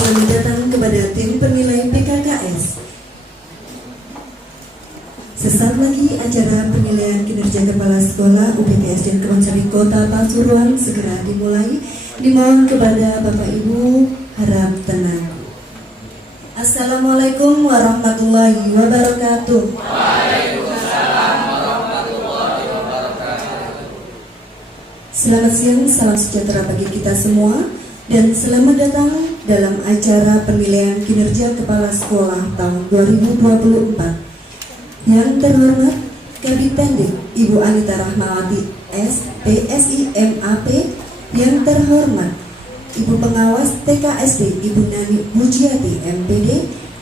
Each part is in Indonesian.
Selamat datang kepada tim penilai PKKS. Sesaat lagi acara penilaian kinerja kepala sekolah UPTS dan Kebonsari Kota Pasuruan segera dimulai. Dimohon kepada Bapak Ibu harap tenang. Assalamualaikum warahmatullahi wabarakatuh. Waalaikumsalam warahmatullahi wabarakatuh. Selamat siang, salam sejahtera bagi kita semua dan selamat datang dalam acara penilaian kinerja kepala sekolah tahun 2024. Yang terhormat Kabid Pendik Ibu Anita Rahmawati S.PSI MAP. Yang terhormat Ibu Pengawas TKSD Ibu Nani Bujiati MPD.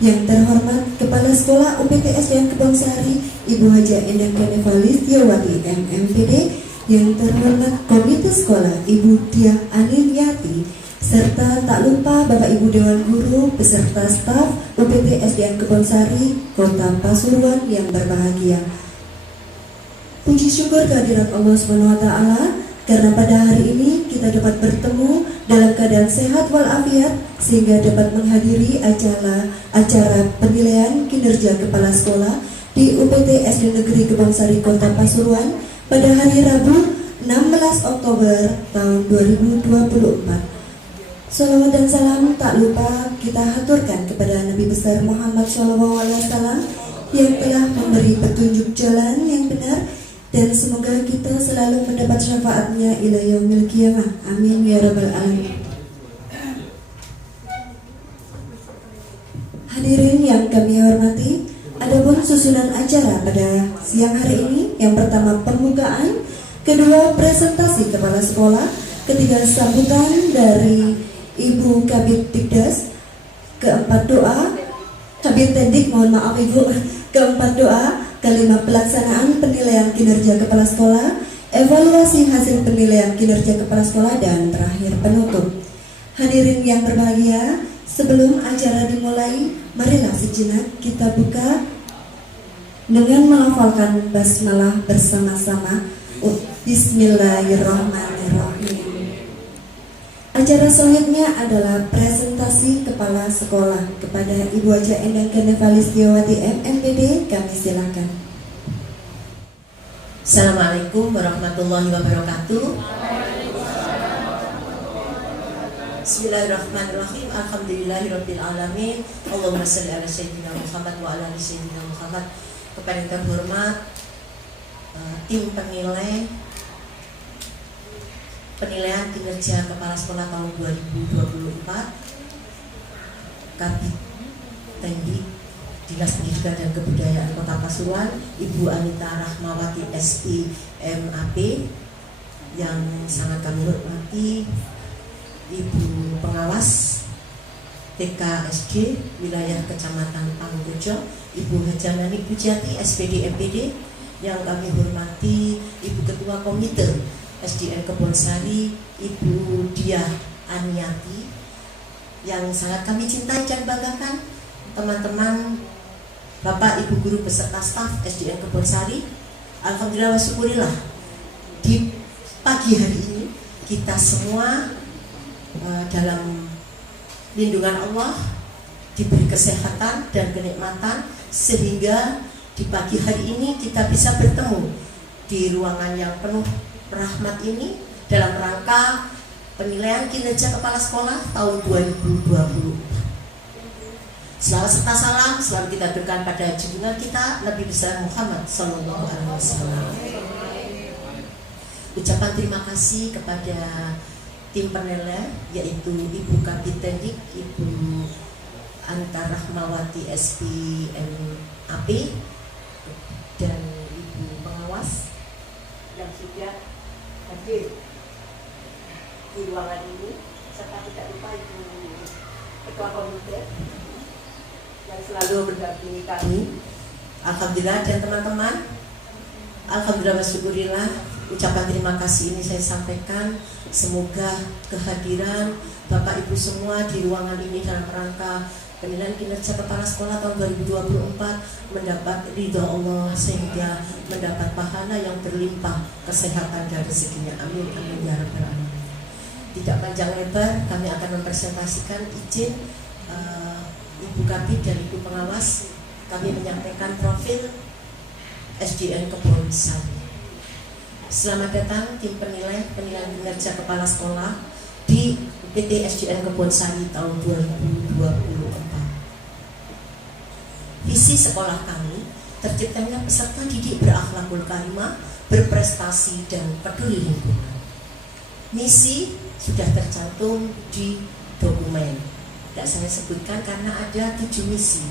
Yang terhormat Kepala Sekolah UPTS dan Kebonsari Ibu Haja Endang Kenevalistiawati MMPD. Yang terhormat Komite Sekolah Ibu Diah Aniliati, serta tak lupa Bapak Ibu Dewan Guru beserta staf UPTS dan Kebonsari Kota Pasuruan yang berbahagia. Puji syukur kehadirat Allah SWT karena pada hari ini kita dapat bertemu dalam keadaan sehat walafiat sehingga dapat menghadiri acara penilaian kinerja kepala sekolah di UPTS dan Negeri Kebonsari Kota Pasuruan pada hari Rabu 16 Oktober tahun 2024. Salawat dan salam tak lupa kita haturkan kepada Nabi besar Muhammad SAW yang telah memberi petunjuk jalan yang benar, dan semoga kita selalu mendapat syafaatnya ila yaumil qiyamah. Amin ya rabbal alamin. Hadirin yang kami hormati, adapun susunan acara pada siang hari ini, yang pertama pembukaan, kedua presentasi kepala sekolah, ketiga sambutan dari Ibu Kabid Dikdas, keempat doa Kabid Tendik, mohon maaf Ibu, keempat doa, kelima pelaksanaan penilaian kinerja kepala sekolah, evaluasi hasil penilaian kinerja kepala sekolah, dan terakhir penutup. Hadirin yang berbahagia, sebelum acara dimulai, marilah sejenak kita buka dengan melafalkan basmalah bersama-sama. Bismillahirrahmanirrahim. Acara selanjutnya adalah presentasi kepala sekolah kepada Ibu Haja Endang Kenevalistiawati MMPD. Kami silakan. Assalamualaikum warahmatullahi wabarakatuh. Bismillahirrahmanirrahim. Alhamdulillahirabbil alamin. Allahumma shalli ala sayyidina Muhammad wa ala ali sayyidina Muhammad. Kepada yang terhormat tim penilaian kinerja kepala sekolah tahun 2024, Kabid Tendik Dinas Pendidikan dan Kebudayaan Kota Pasuruan Ibu Anita Rahmawati SI MAP, yang sangat kami hormati Ibu Pengawas TKSD Wilayah Kecamatan Panggojo Ibu Haja Nani Bujiati SPD MPD, yang kami hormati Ibu Ketua Komite SDN Kebonsari Ibu Diah Aniati, yang sangat kami cintai dan banggakan, teman-teman Bapak Ibu Guru beserta staf SDN Kebonsari. Alhamdulillah wa syukurillah, di pagi hari ini kita semua dalam lindungan Allah diberi kesehatan dan kenikmatan, sehingga di pagi hari ini kita bisa bertemu di ruangan yang penuh rahmat ini dalam rangka penilaian kinerja kepala sekolah tahun 2020. Selawat serta salam selalu kita berikan pada junjungan kita Nabi besar Muhammad Sallallahu Alaihi Wasallam. Ucapan terima kasih kepada tim penilai, yaitu Ibu Kabid Tendik, Ibu Anta Rahmawati SPMAP, dan Ibu Pengawas yang sudah hadir di ruangan ini, serta tidak lupa Ibu Ketua Komite yang selalu mendampingi kami. Alhamdulillah, dan teman-teman, alhamdulillah wa syukurillah, ucapan terima kasih ini saya sampaikan. Semoga kehadiran Bapak Ibu semua di ruangan ini dalam rangka penilaian kinerja kepala sekolah tahun 2024 mendapat ridho Allah, sehingga mendapat pahala yang berlimpah, kesehatan dan rezekinya. Amin amin ya rabbal alamin. Tidak panjang lebar, kami akan mempresentasikan. Izin Ibu Kabid dan Ibu Pengawas, kami menyampaikan profil SDN Kebonsari. Selamat datang tim penilaian kinerja kepala sekolah di PT SDN Kebonsari tahun 2024. Visi sekolah kami, terciptanya peserta didik berakhlakul karimah, berprestasi dan peduli lingkungan. Misi sudah tercantum di dokumen. Tidak saya sebutkan karena ada 7 misi.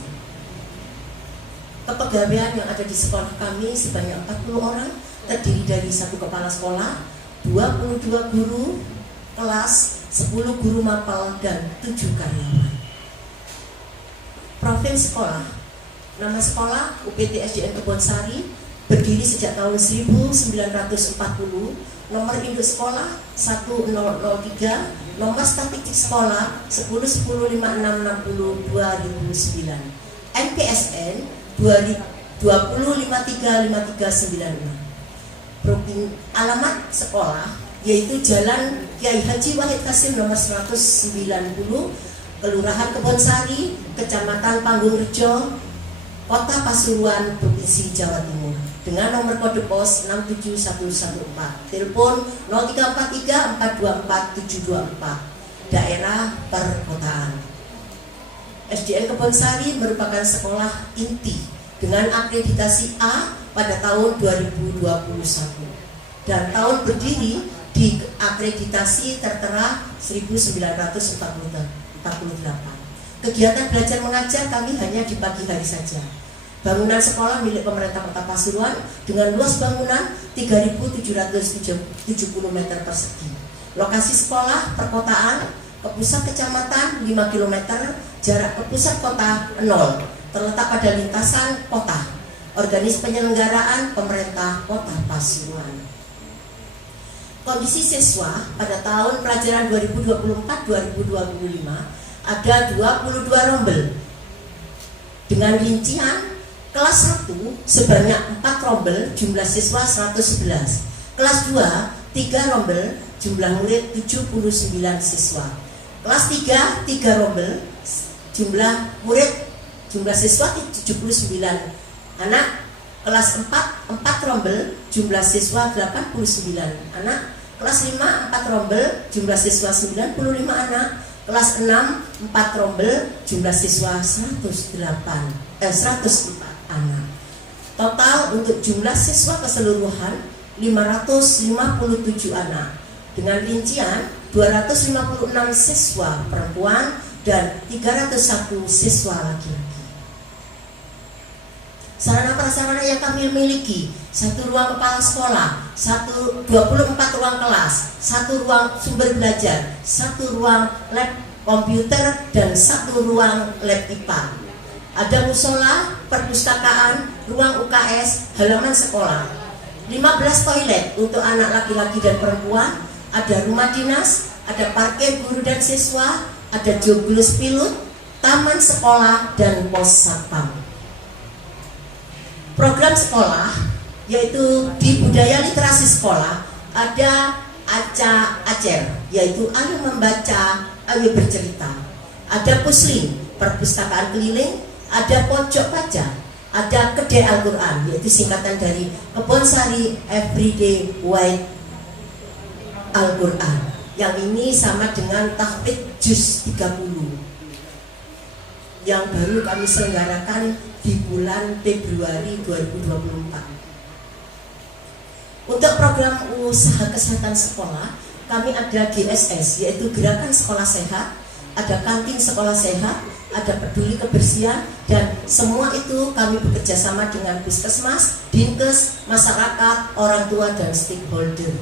Kepegawaian yang ada di sekolah kami sebanyak 40 orang, terdiri dari 1 kepala sekolah, 22 guru kelas, 10 guru mapel, dan 7 karyawan. Profil sekolah. Nama sekolah UPT SDN Kebonsari berdiri sejak tahun 1940. Nomor induk sekolah 1003, nomor statistik sekolah 101056602009, NPSN 20535396. Alamat sekolah yaitu Jalan Kiai Haji Wahid Kasim nomor 190, Kelurahan Kebonsari, Kecamatan Panggungrejo, Kota Pasuruan, Provinsi Jawa Timur, dengan nomor kode pos 67114, telepon 0343424724, daerah perkotaan. SDN Kebonsari merupakan sekolah inti dengan akreditasi A pada tahun 2021 dan tahun berdiri di akreditasi tertera 1948. Kegiatan belajar mengajar kami hanya di pagi hari saja. Bangunan sekolah milik pemerintah Kota Pasuruan dengan luas bangunan 3.770 meter persegi. Lokasi sekolah perkotaan ke pusat kecamatan 5 km, jarak ke pusat kota 0, terletak pada lintasan kota. Organis penyelenggaraan pemerintah Kota Pasuruan. Kondisi siswa pada tahun pelajaran 2024-2025 ada 22 rombel dengan rincian kelas 1 sebanyak 4 rombel, jumlah siswa 111, kelas 2 3 rombel, jumlah murid 79 siswa, kelas 3 3 rombel, jumlah siswa 79 anak, kelas 4 4 rombel, jumlah siswa 89 anak, kelas 5 4 rombel, jumlah siswa 95 anak, kelas 6 4 rombel, jumlah siswa 104 anak. Total untuk jumlah siswa keseluruhan 557 anak dengan rincian 256 siswa perempuan dan 301 siswa laki-laki. Sarana prasarana yang kami miliki: 1 ruang kepala sekolah, 24 ruang kelas, 1 ruang sumber belajar, 1 ruang lab komputer, dan 1 ruang lab IPA. Ada musola, perpustakaan, ruang UKS, halaman sekolah, 15 toilet untuk anak laki-laki dan perempuan, ada rumah dinas, ada parkir guru dan siswa, ada joglos pilot, taman sekolah, dan pos satpam. Program sekolah yaitu di budaya literasi sekolah ada acer, yaitu ayo membaca, ayo bercerita. Ada pusling, perpustakaan keliling, ada pojok baca, ada kedai Al-Quran, yaitu singkatan dari Kebonsari Everyday White Al-Quran. Yang ini sama dengan tahfidz juz 30 yang baru kami selenggarakan di bulan Februari 2024. Untuk program usaha kesehatan sekolah, kami ada GSS, yaitu Gerakan Sekolah Sehat, ada kantin sekolah sehat, ada peduli kebersihan, dan semua itu kami bekerja sama dengan Puskesmas, Dinkes, masyarakat, orang tua, dan stakeholder.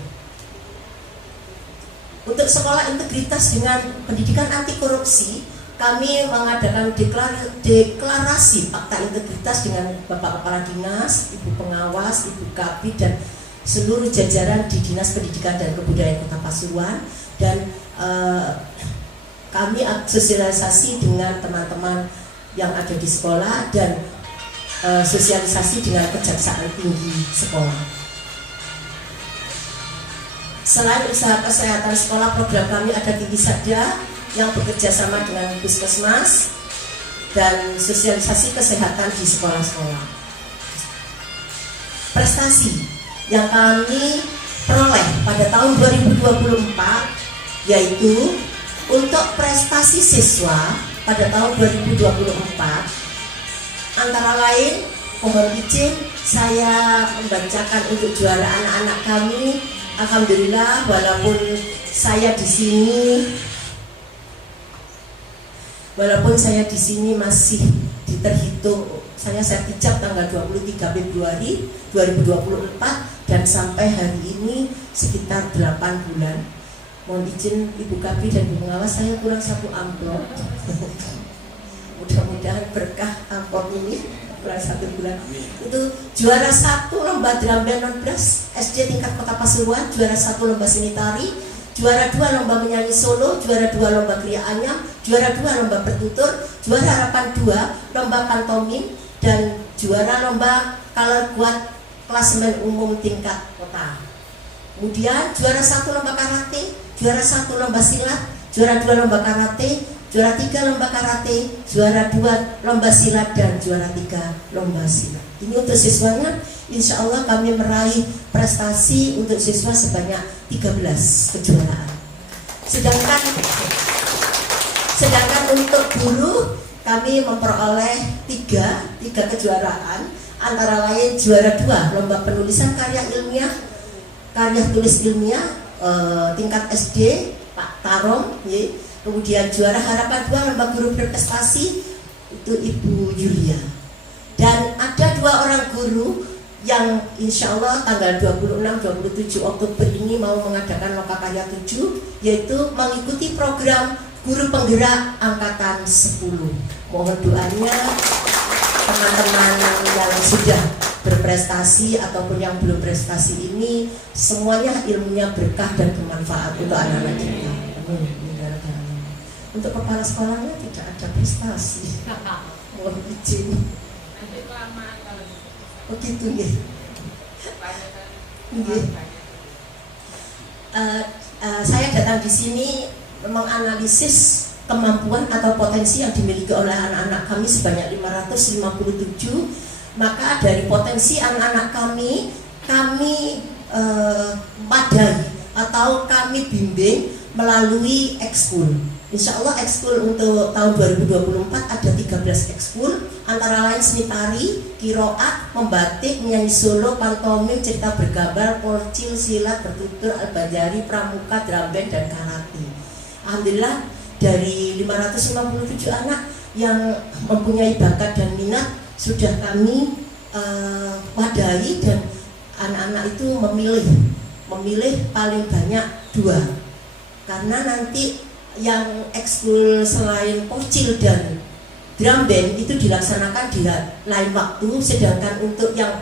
Untuk sekolah integritas dengan pendidikan anti korupsi, kami mengadakan deklarasi fakta integritas dengan Bapak Kepala Dinas, Ibu Pengawas, Ibu Kabid, dan seluruh jajaran di Dinas Pendidikan dan Kebudayaan Kota Pasuruan. Dan kami sosialisasi dengan teman-teman yang ada di sekolah dan sosialisasi dengan Kejaksaan Tinggi sekolah. Selain usaha kesehatan sekolah, program kami ada Tinggi Sada yang bekerja sama dengan Puskesmas dan sosialisasi kesehatan di sekolah-sekolah. Prestasi yang kami peroleh pada tahun 2024 yaitu untuk prestasi siswa pada tahun 2024 antara lain, mohon izin saya membacakan untuk juara anak-anak kami. Alhamdulillah, walaupun saya di sini masih terhitung, saya sertijab tanggal 23 Februari 2024 dan sampai hari ini sekitar 8 bulan. Mohon izin Ibu Kabid dan Ibu Pengawas, saya kurang 1 amplop. Mudah-mudahan berkah amplop ini kurang 1 bulan. Itu juara 1 lomba drum band non-brass SD tingkat Kota Pasuruan, juara 1 lomba seni tari, juara 2 lomba menyanyi solo, juara 2 lomba kriya anyam, juara 2 lomba bertutur, juara harapan 2 lomba pantomim, dan juara lomba color guard klasemen umum tingkat kota. Kemudian juara 1 lomba karate, juara 1 lomba silat, juara 2 lomba karate, juara 3 lomba karate, juara 2 lomba silat, dan juara 3 lomba silat. Ini untuk siswanya, insya Allah kami meraih prestasi untuk siswa sebanyak 13 kejuaraan. Sedangkan untuk guru kami memperoleh 3 kejuaraan, antara lain juara 2 lomba penulisan karya ilmiah, karya tulis ilmiah tingkat SD Pak Tarom, kemudian juara harapan 2 lomba guru berprestasi itu Ibu Yulia. Dan ada 2 orang guru yang insya Allah tanggal 26-27 Oktober ini mau mengadakan Lokakarya 7, yaitu mengikuti program guru penggerak angkatan 10. Mohon doanya teman-teman yang sudah berprestasi ataupun yang belum prestasi ini, semuanya ilmunya berkah dan bermanfaat untuk anak-anak kita. Untuk kepala sekolahnya tidak ada prestasi. Mohon izin. Begitu ya. Saya datang di sini menganalisis kemampuan atau potensi yang dimiliki oleh anak-anak kami sebanyak 557. Maka dari potensi anak-anak kami padai atau kami bimbing melalui ekskul. Insya Allah ekskul untuk tahun 2024 ada 13 ekskul, antara lain seni tari, kiroat, membatik, menyanyi solo, pantomim, cerita bergambar, porcil, silat, bertutur, albadari, pramuka, drum band, dan karate. Alhamdulillah dari 557 anak yang mempunyai bakat dan minat sudah kami wadahi, dan anak-anak itu memilih paling banyak 2, karena nanti yang ekskul selain porcil dan drum band itu dilaksanakan di lain waktu, sedangkan untuk yang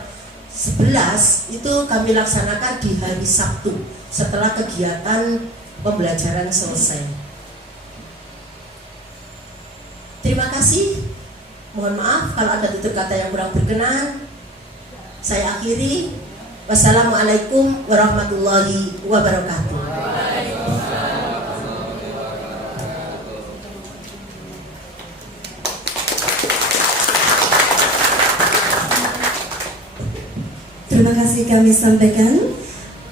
11 itu kami laksanakan di hari Sabtu setelah kegiatan pembelajaran selesai. Terima kasih. Mohon maaf kalau ada tutur kata yang kurang berkenan. Saya akhiri. Wassalamualaikum warahmatullahi wabarakatuh. Terima kasih kami sampaikan.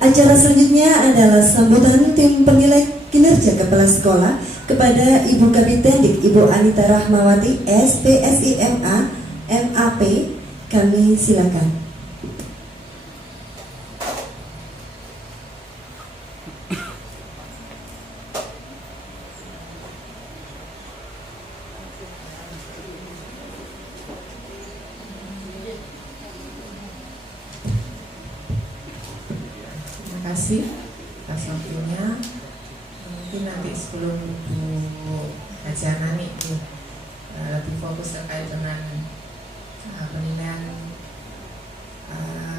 Acara selanjutnya adalah sambutan tim penilai kinerja kepala sekolah kepada Ibu Kabid Tendik Ibu Anita Rahmawati SPSI MA MAP. Kami silakan. kasih atas waktunya. Mungkin nanti sebelum Bu Haji Nani lebih fokus terkait dengan penilaian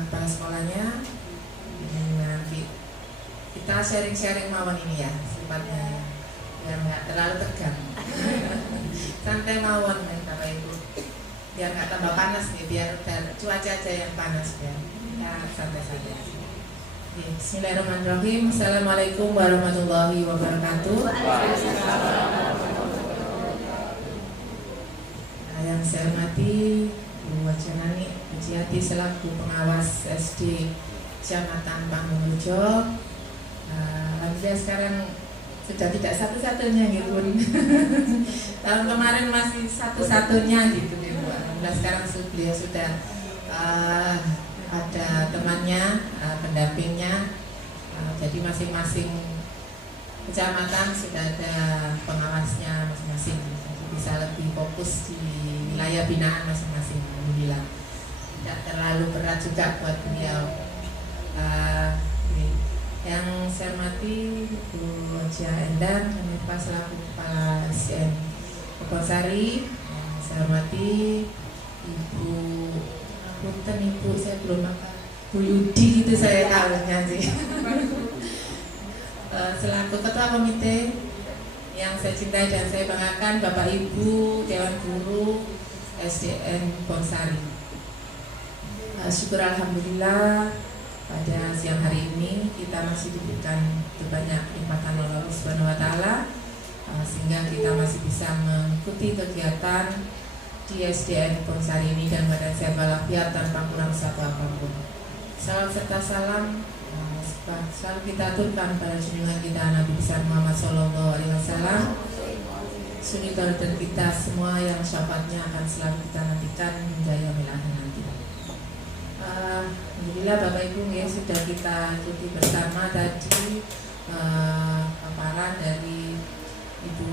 kepala sekolahnya, nanti kita sharing-sharing mawon ini ya, sifatnya biar nggak terlalu tegang. Santai mawon ya Bapak Ibu, biar nggak tambah panas nih, biar cuaca aja yang panas, biar kita santai-santai. Bismillahirrahmanirrahim. Assalamualaikum warahmatullahi wabarakatuh. Yang saya hormati Bu Haji Nani Pujiati selaku pengawas SD Kecamatan Panggung-Rejo. Alhamdulillah sekarang sudah tidak satu-satunya gitu. Tahun kemarin masih satu-satunya gitu Bu. Alhamdulillah sekarang beliau sudah ada temannya, pendampingnya. Jadi masing-masing kecamatan sudah ada pengawasnya masing-masing. Jadi bisa lebih fokus di wilayah binaan masing-masing. Alhamdulillah tidak terlalu berat juga buat beliau. Yang saya hormati Bu Haji Endang Hanifah selaku Kepala SDN Kebonsari. Saya hormati Ibu Punten, Ibu saya belum apa, Bu Yudi itu saya tahunya sih. Selaku Ketua Komite yang saya cintai dan saya banggakan, Bapak Ibu Dewan Guru SDN Bonsari. Syukur alhamdulillah pada siang hari ini kita masih diberikan banyak nikmatan oleh Allah Subhanahu wa taala, sehingga kita masih bisa mengikuti kegiatan di SDN Bonsari ini dan badan sehat walafiat tanpa kurang satu apapun. Salam serta salam selalu kita aturkan pada junjungan kita Nabi besar Muhammad SAW, suni teladan kita semua yang syafaatnya akan selalu kita nantikan hingga yaumil akhir nanti. Alhamdulillah Bapak Ibu ya, sudah kita ikuti bersama tadi paparan dari Ibu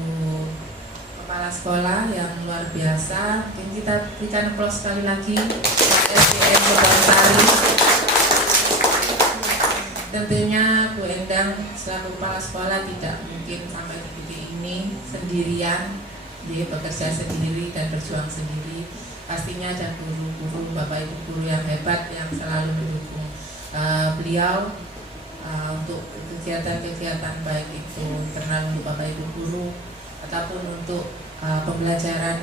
Kepala Sekolah yang luar biasa. Mungkin kita berikan aplaus sekali lagi SDN Bonsari. Tentunya Bu Endang selaku Kepala Sekolah tidak mungkin sampai di titik ini sendirian. Dia bekerja sendiri dan berjuang sendiri. Pastinya ada guru-guru, Bapak Ibu guru yang hebat yang selalu mendukung beliau untuk kegiatan-kegiatan baik itu internal untuk Bapak Ibu guru ataupun untuk pembelajaran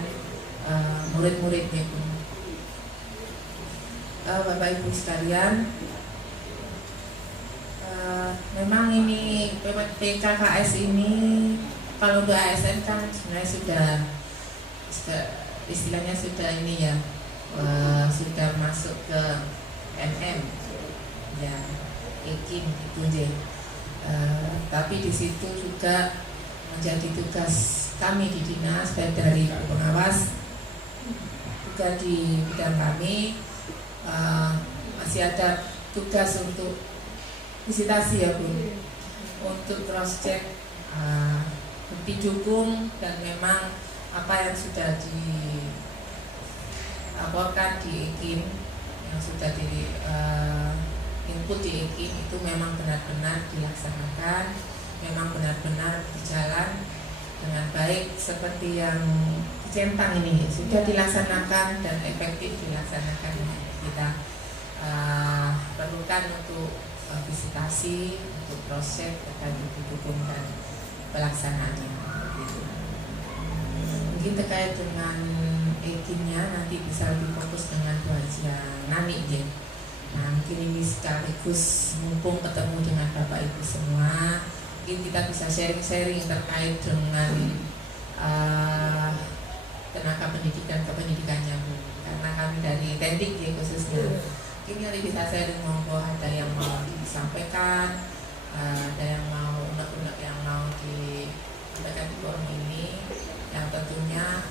murid-muridnya pun. Bapak Ibu sekalian, memang ini PKKS ini kalau untuk ASN kan sebenarnya sudah istilahnya sudah ini ya, sudah masuk ke NM ya, EKIN itu deh. Tapi di situ juga menjadi tugas kami di dinas, baik dari pengawas juga di bidang kami masih ada tugas untuk visitasi ya Bu, untuk cross check, didukung dan memang apa yang sudah dilaporkan di EKIN, yang sudah di input di EKIN itu memang benar-benar dilaksanakan, memang benar-benar berjalan dengan baik seperti yang di Centang ini sudah dilaksanakan dan efektif dilaksanakan. Kita perlukan untuk visitasi, untuk proses dan didukung dan pelaksanaannya. Mungkin terkait dengan EKIN-nya nanti bisa lebih fokus dengan Bu Haji Nani ya. Nah mungkin ini sekaligus mumpung ketemu dengan Bapak Ibu semua, mungkin kita bisa sharing-sharing terkait dengan tenaga pendidikan kependidikannya Bu. Karena kami dari Tendik ya khususnya, mungkin yang bisa sharing, monggo ada yang mau disampaikan, ada yang mau unek-unek yang mau disampaikan di forum ini, yang tentunya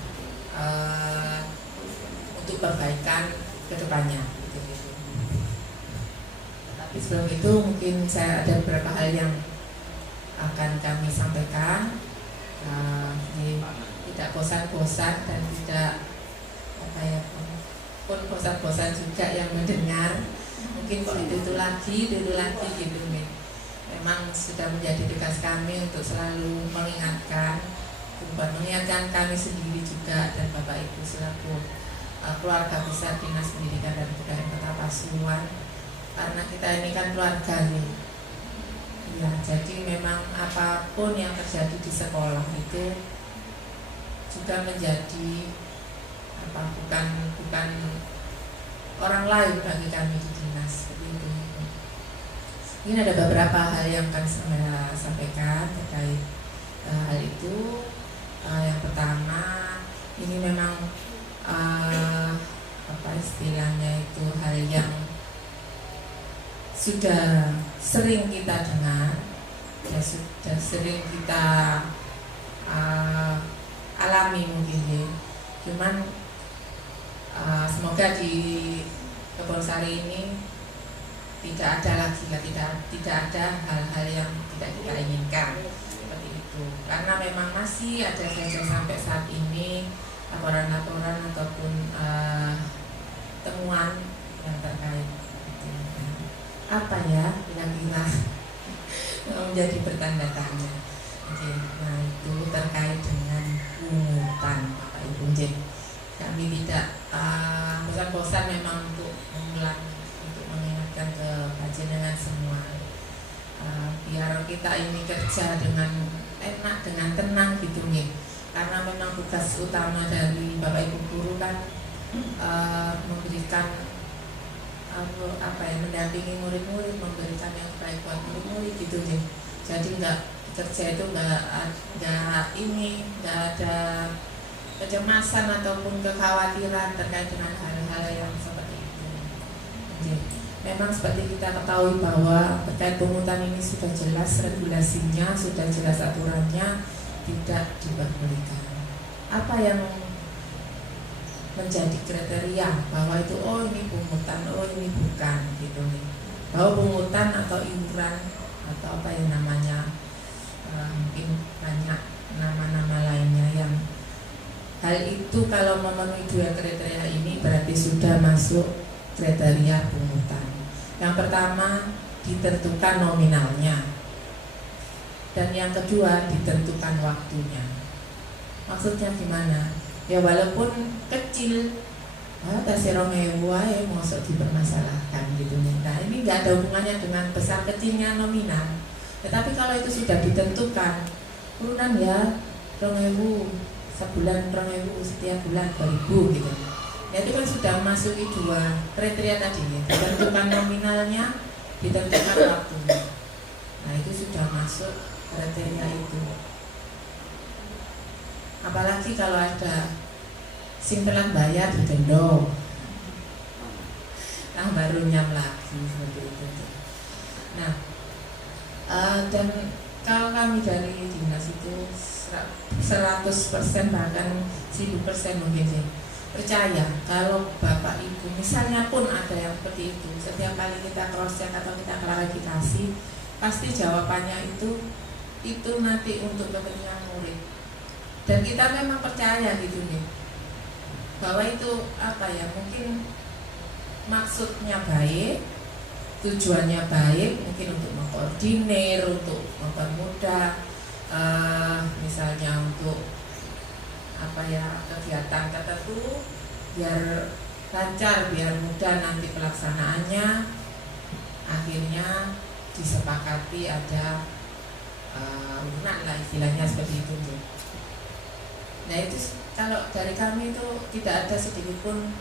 untuk perbaikan ke depannya. Tapi sebelum itu mungkin saya ada beberapa hal yang akan kami sampaikan. Tidak bosan-bosan dan tidak pun bosan-bosan juga yang mendengar. Mungkin kalau itu lagi gitu nih. memang sudah menjadi tugas kami untuk selalu mengingatkan kami sendiri juga dan Bapak Ibu selaku keluarga besar Dinas Pendidikan dan Kebudayaan Kota Pasuruan, karena kita ini kan keluarga nih. Ya, jadi memang apapun yang terjadi di sekolah itu juga menjadi bukan orang lain bagi kami di dinas seperti itu. Ini ada beberapa hal yang akan saya sampaikan terkait hal itu. Yang pertama, ini memang istilahnya itu hal yang sudah sering kita dengar, ya sudah sering kita alami mungkin ya. Cuman semoga di Kebonsari ini tidak ada lagi, tidak ada hal-hal yang tidak kita inginkan seperti itu. Karena memang masih ada saja sampai saat ini laporan-laporan ataupun temuan yang terkait itu. Apa ya kira-kira menjadi bertanda tanya. Oke, nah itu terkait dengan pungutan Bapak Ibu. Kami tidak bosan-bosan memang untuk mengulang, untuk mengingatkan ke panjenengan semua, biar kita ini kerja dengan enak, dengan tenang gitu nih. Karena memang tugas utama dari Bapak Ibu guru kan memberikan mendampingi murid-murid, memberikan yang terbaik buat murid-murid gitu nih. Jadi kerja itu nggak ada kecemasan ataupun kekhawatiran terkait dengan hal-hal yang seperti itu. Jadi, memang seperti kita ketahui bahwa terkait pungutan ini sudah jelas regulasinya, sudah jelas aturannya, tidak diperbolehkan. Apa yang menjadi kriteria bahwa itu ini pungutan, ini bukan gitu nih. Bahwa pungutan atau iuran atau apa yang namanya, mungkin banyak nama-nama lainnya yang hal itu kalau memenuhi dua kriteria ini berarti sudah masuk kriteria pungutan. Yang pertama ditentukan nominalnya, dan yang kedua ditentukan waktunya. Maksudnya gimana? Ya walaupun kecil, tasih 2.000 wae mosok dipermasalahkan gitu nih. Nah ini nggak ada hubungannya dengan besar kecilnya nominal. Tetapi kalau itu sudah ditentukan, urunan ya 2.000 sebulan, 2.000 setiap bulan 2.000 gitu. Ya itu kan sudah masuki dua kriteria tadi ya. Ditentukan nominalnya, ditentukan waktunya. Nah itu sudah masuk kriteria itu. Apalagi kalau ada sing telat bayar didenda, nah baru nyam lagi seperti itu. Nah dan kalau kami dari dinas itu 100% bahkan 1000% mungkin sih percaya kalau Bapak Ibu misalnya pun ada yang seperti itu, setiap kali kita cross check atau kita klarifikasi pasti jawabannya itu nanti untuk kepentingan murid. Dan kita memang percaya gitu nih bahwa itu mungkin maksudnya baik, tujuannya baik, mungkin untuk mengkoordinir, untuk mempermudah misalnya untuk kegiatan tertentu biar lancar, biar mudah nanti pelaksanaannya. Akhirnya disepakati ada urunan lah istilahnya seperti itu tuh. Nah itu kalau dari kami itu tidak ada sedikit pun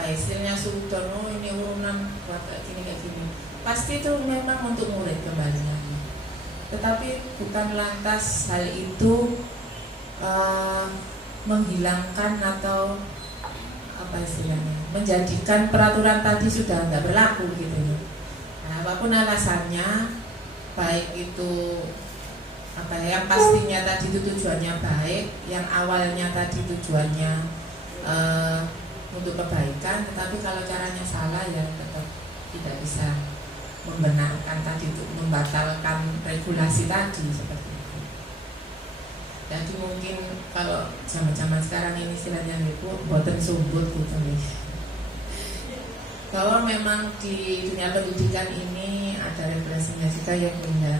istilahnya sudon, ini urunan buat kayak gini. Pasti itu memang untuk murid kembalinya. Tetapi bukan lantas hal itu menghilangkan atau istilahnya menjadikan peraturan tadi sudah tidak berlaku gitu. Nah apapun alasannya, baik itu yang pastinya tadi itu tujuannya baik, yang awalnya tadi tujuannya untuk kebaikan, tetapi kalau caranya salah ya tetap tidak bisa membenarkan tadi untuk membatalkan regulasi tadi seperti itu. Jadi mungkin kalau zaman-zaman sekarang ini istilahnya ibu boten sumbut gitu nih. bahwa memang di dunia pendidikan ini ada regulasinya juga ya Bunda,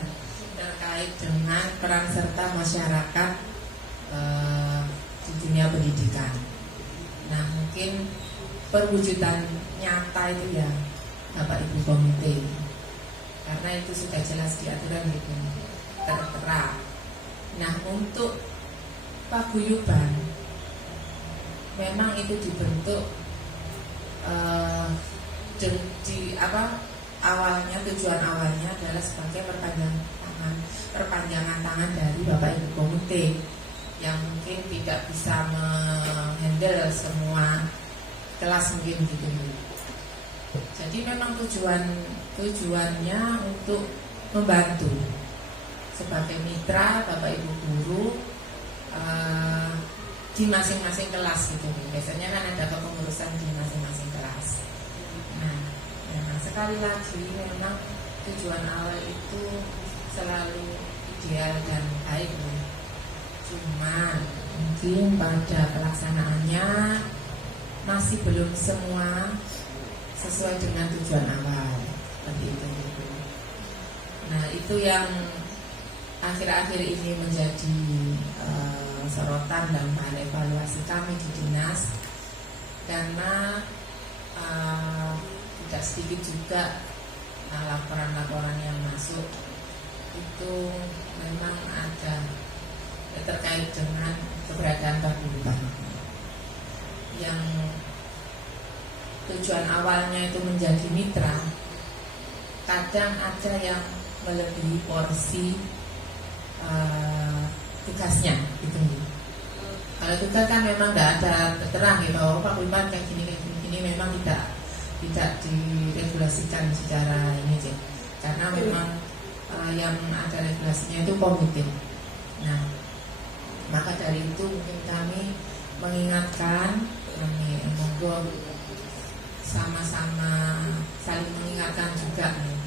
terkait dengan peran serta masyarakat di dunia pendidikan. Nah mungkin perwujudan nyata itu ya Bapak Ibu komite, karena itu sudah jelas di aturan itu tertera. Nah untuk paguyuban memang itu dibentuk awalnya, tujuan awalnya adalah sebagai perpanjangan tangan dari Bapak Ibu komite yang mungkin tidak bisa menghandle semua kelas mungkin gitu. Jadi memang tujuannya untuk membantu sebagai mitra Bapak Ibu guru di masing-masing kelas gitu. Biasanya kan ada kepengurusan di masing-masing kelas. Nah, sekali lagi memang tujuan awal itu selalu ideal dan baik. Cuma mungkin pada pelaksanaannya masih belum semua sesuai dengan tujuan awal seperti itu. Nah itu yang akhir-akhir ini menjadi sorotan dan bahan evaluasi kami di dinas, karena tidak sedikit juga laporan-laporan yang masuk itu memang ada terkait dengan keberadaan paguyuban yang tujuan awalnya itu menjadi mitra. Kadang ada yang melebihi porsi tugasnya gitu. Kalau tugas kan memang tidak ada terang gitu, bahwa paguyuban kayak gini memang tidak diregulasikan secara ini sih. Karena memang yang ada regulasinya itu komite. Nah, maka dari itu mungkin kami mengingatkan, kami monggo sama-sama saling mengingatkan juga nih,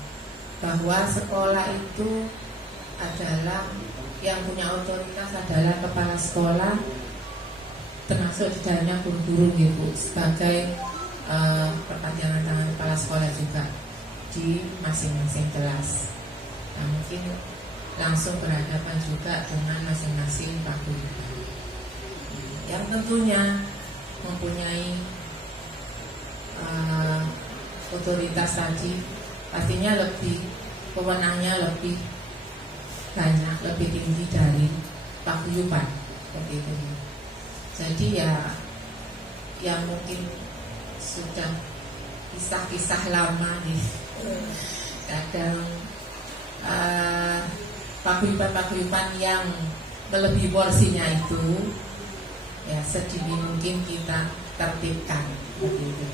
bahwa sekolah itu adalah yang punya otoritas adalah kepala sekolah, termasuk di dalamnya guru-guru gitu, sebagai perpanjangan tangan kepala sekolah juga di masing-masing kelas. Nah, mungkin langsung berhadapan juga dengan masing-masing paguyuban yang tentunya mempunyai otoritas tadi, pastinya lebih wewenangnya lebih banyak, lebih tinggi dari paguyuban seperti itu. Jadi ya yang mungkin sudah kisah-kisah lama nih, kadang paguyuban yang melebihi porsinya itu ya sedini mungkin kita tertibkan begitu.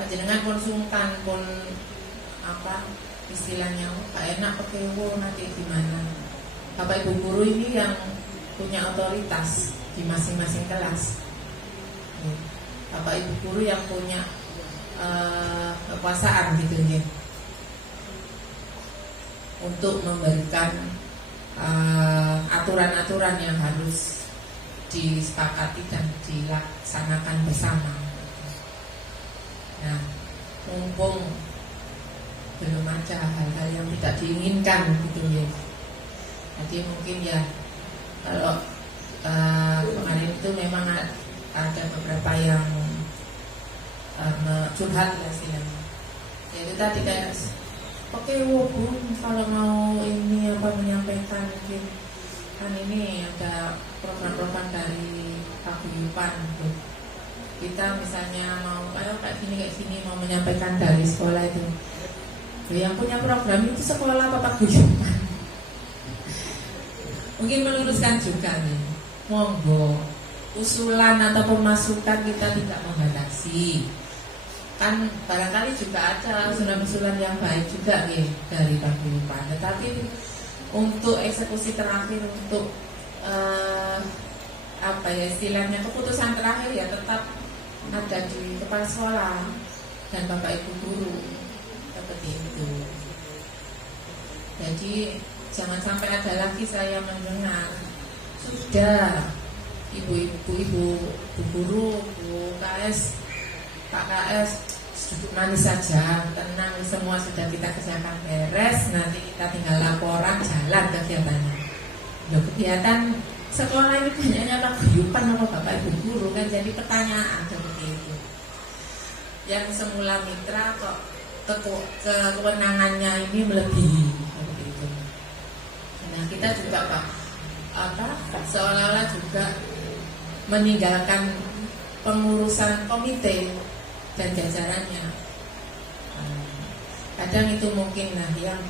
Panjenengan pun sungkan pun apa istilahnya gak enak pekewo nanti gimana. Bapak Ibu guru ini yang punya otoritas di masing-masing kelas. Bapak Ibu guru yang punya kekuasaan gitu ya, untuk memberikan aturan-aturan yang harus disepakati dan dilaksanakan bersama. Nah, mumpung belum ada hal-hal yang tidak diinginkan gitu ya, jadi mungkin ya kalau kemarin itu memang ada beberapa yang curhat ya istilahnya. Jadi tadi kayak oke Bu, kalau mau ini apa menyampaikan mungkin kan ini ada program-program dari paguyuban gitu. Kita misalnya mau kayak gini mau menyampaikan dari sekolah itu. Yang punya program itu sekolah apa paguyuban? Mungkin meluruskan juga nih. Monggo, usulan ataupun masukan kita tidak membatasi. Kan barangkali juga ada usulan-usulan yang baik juga nih dari paguyuban. Tetapi untuk eksekusi terakhir, untuk apa ya istilahnya, keputusan terakhir ya tetap ada di kepala sekolah dan Bapak Ibu guru seperti itu. Jadi jangan sampai ada lagi saya mendengar sudah ibu-ibu, bu guru, bu KS, Pak KS duduk manis saja, tenang, semua sudah kita kerjakan beres, nanti kita tinggal laporan jalan kegiatannya. Loh, kegiatan sekolah ini banyaknya paguyuban apa bapak ibu guru kan, jadi pertanyaan seperti itu. Yang semula mitra kok kewenangannya ini melebihi seperti itu. Nah kita juga Pak seolah-olah juga meninggalkan pengurusan komite dan jajarannya. Kadang itu mungkin yang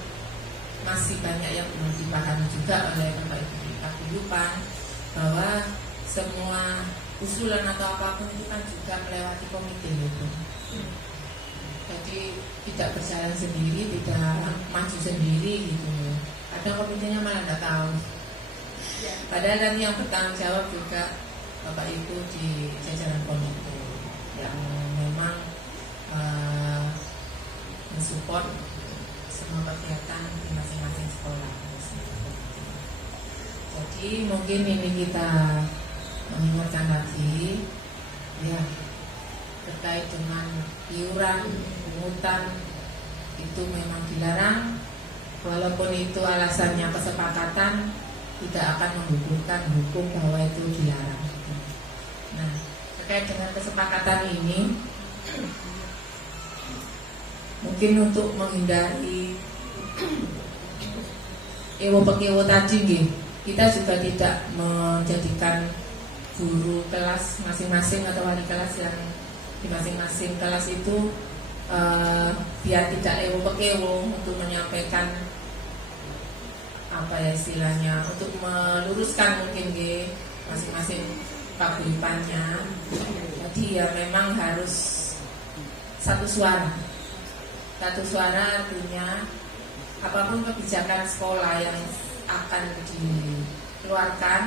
masih banyak yang belum dipahami juga oleh Bapak Ibu di paguyuban, bahwa semua usulan atau apapun itu kan juga melewati komite itu. Jadi tidak berjalan sendiri, tidak maju sendiri gitu. Kadang komitenya malah nggak tahu. Padahal nanti yang bertanggung jawab juga Bapak Ibu di jajaran komite yang memang mensupport semua kegiatan di masing-masing sekolah. Jadi mungkin ini kita mengingatkan lagi ya, terkait dengan iuran pungutan itu memang dilarang, walaupun itu alasannya kesepakatan, tidak akan menggugurkan hukum bahwa itu dilarang. Nah, terkait dengan kesepakatan ini, mungkin untuk menghindari ewo-pekewo tadi, kita juga tidak menjadikan guru kelas masing-masing atau wali kelas yang di masing-masing kelas itu biar tidak ewo-pekewo untuk menyampaikan apa ya istilahnya, untuk meluruskan mungkin masing-masing paguyubannya. Jadi ya memang harus satu suara. Satu suara artinya apapun kebijakan sekolah yang akan dikeluarkan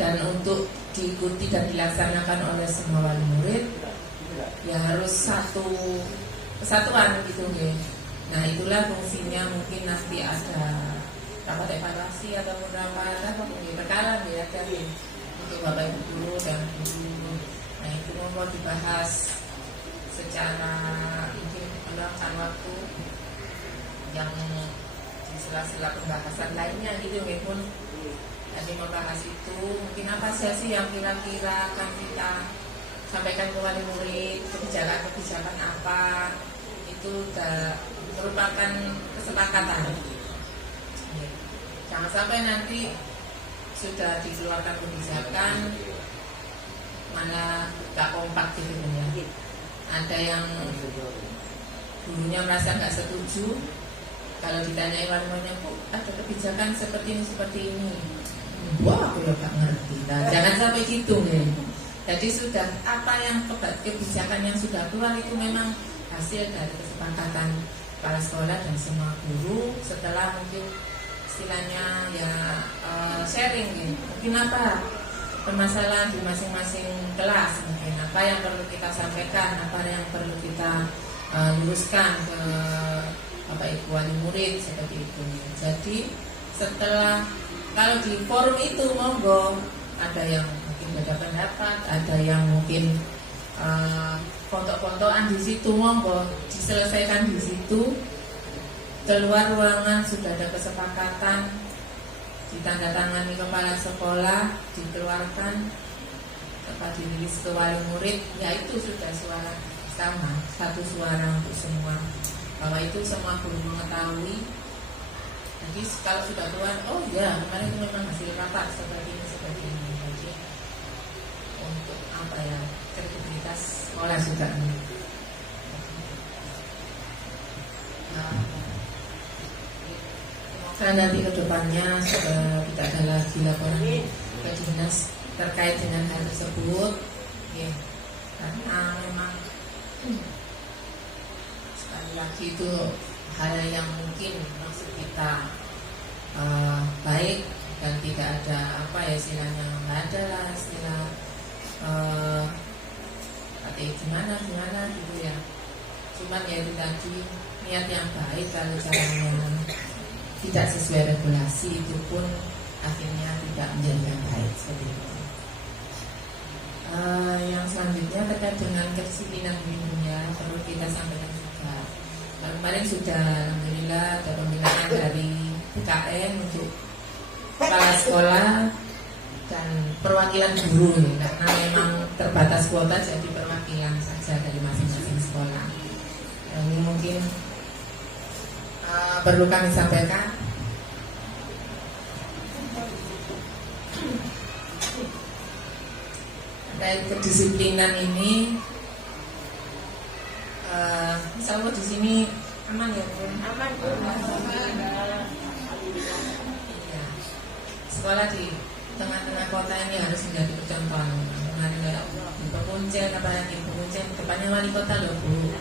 dan untuk diikuti dan dilaksanakan oleh semua wali murid, ya harus satu kesatuan gitu nggih. Nah itulah fungsinya, mungkin nanti ada rapat evaluasi ataupun rapat perkara ya untuk Bapak Ibu guru dan guru. Nah itu mau dibahas secara mungkin meluangkan waktu yang di sela-sela pembahasan lainnya gitu nggih pun. Nanti membahas itu mungkin apa sih yang kira-kira akan kita sampaikan ke wali murid, kebijakan-kebijakan apa itu merupakan kesepakatan. Jangan sampai nanti sudah dikeluarkan kebijakan malah gak kompak gitu ya. Ada yang gurunya merasa gak setuju, kalau ditanyai wali muridnya, kok ada kebijakan seperti ini. Wah, aku ya gak ngerti. Nah, jangan sampai gitu nih. Jadi sudah apa yang kebijakan yang sudah keluar itu memang hasil dari kesepakatan para sekolah dan semua guru setelah mungkin istilahnya ya sharing gitu. Mungkin apa permasalahan di masing-masing kelas, mungkin apa yang perlu kita sampaikan, apa yang perlu kita luruskan ke Bapak Ibu wali murid seperti itu. Jadi setelah kalau di forum itu monggo, ada yang mungkin beda pendapat, ada yang mungkin kontok-kontokan di situ, monggo diselesaikan di situ. Keluar ruangan sudah ada kesepakatan, ditandatangani kepala sekolah, dikeluarkan, dapat dirilis ke wali murid, ya itu sudah suara sama, satu suara untuk semua, bahwa itu semua guru mengetahui. Jadi kalau sudah keluar, oh ya kemarin itu memang hasil rapat seperti ini. Jadi untuk apa ya, kredibilitas sekolah juga. Semoga nanti ke depannya tidak ada lagi laporan ke dinas terkait dengan hal tersebut, ya, karena memang sekali lagi itu hal yang mungkin maksud kita baik dan tidak ada apa ya istilahnya, nggak ada lah istilah gimana gitu ya. Cuman ya itu tadi niat yang baik, kalau caranya tidak sesuai regulasi itu pun akhirnya tidak menjadi yang baik seperti itu. Yang selanjutnya terkait dengan kedisiplinan guru ya, perlu kita sampaikan juga. Kemarin sudah alhamdulillah ada pembinaan dari BKN untuk kepala sekolah dan perwakilan guru nih, karena memang terbatas kuota, jadi perwakilan saja dari masing-masing sekolah. Ini mungkin perlu kami sampaikan. Terkait kedisiplinan ini, insya Allah di sini aman ya Bu? Aman Bu. Iya. Sekolah di tengah-tengah kota ini harus menjadi percontohan. Kemarin ada di Pemuncen, apalagi di Pemuncen, depannya wali kota loh Bu.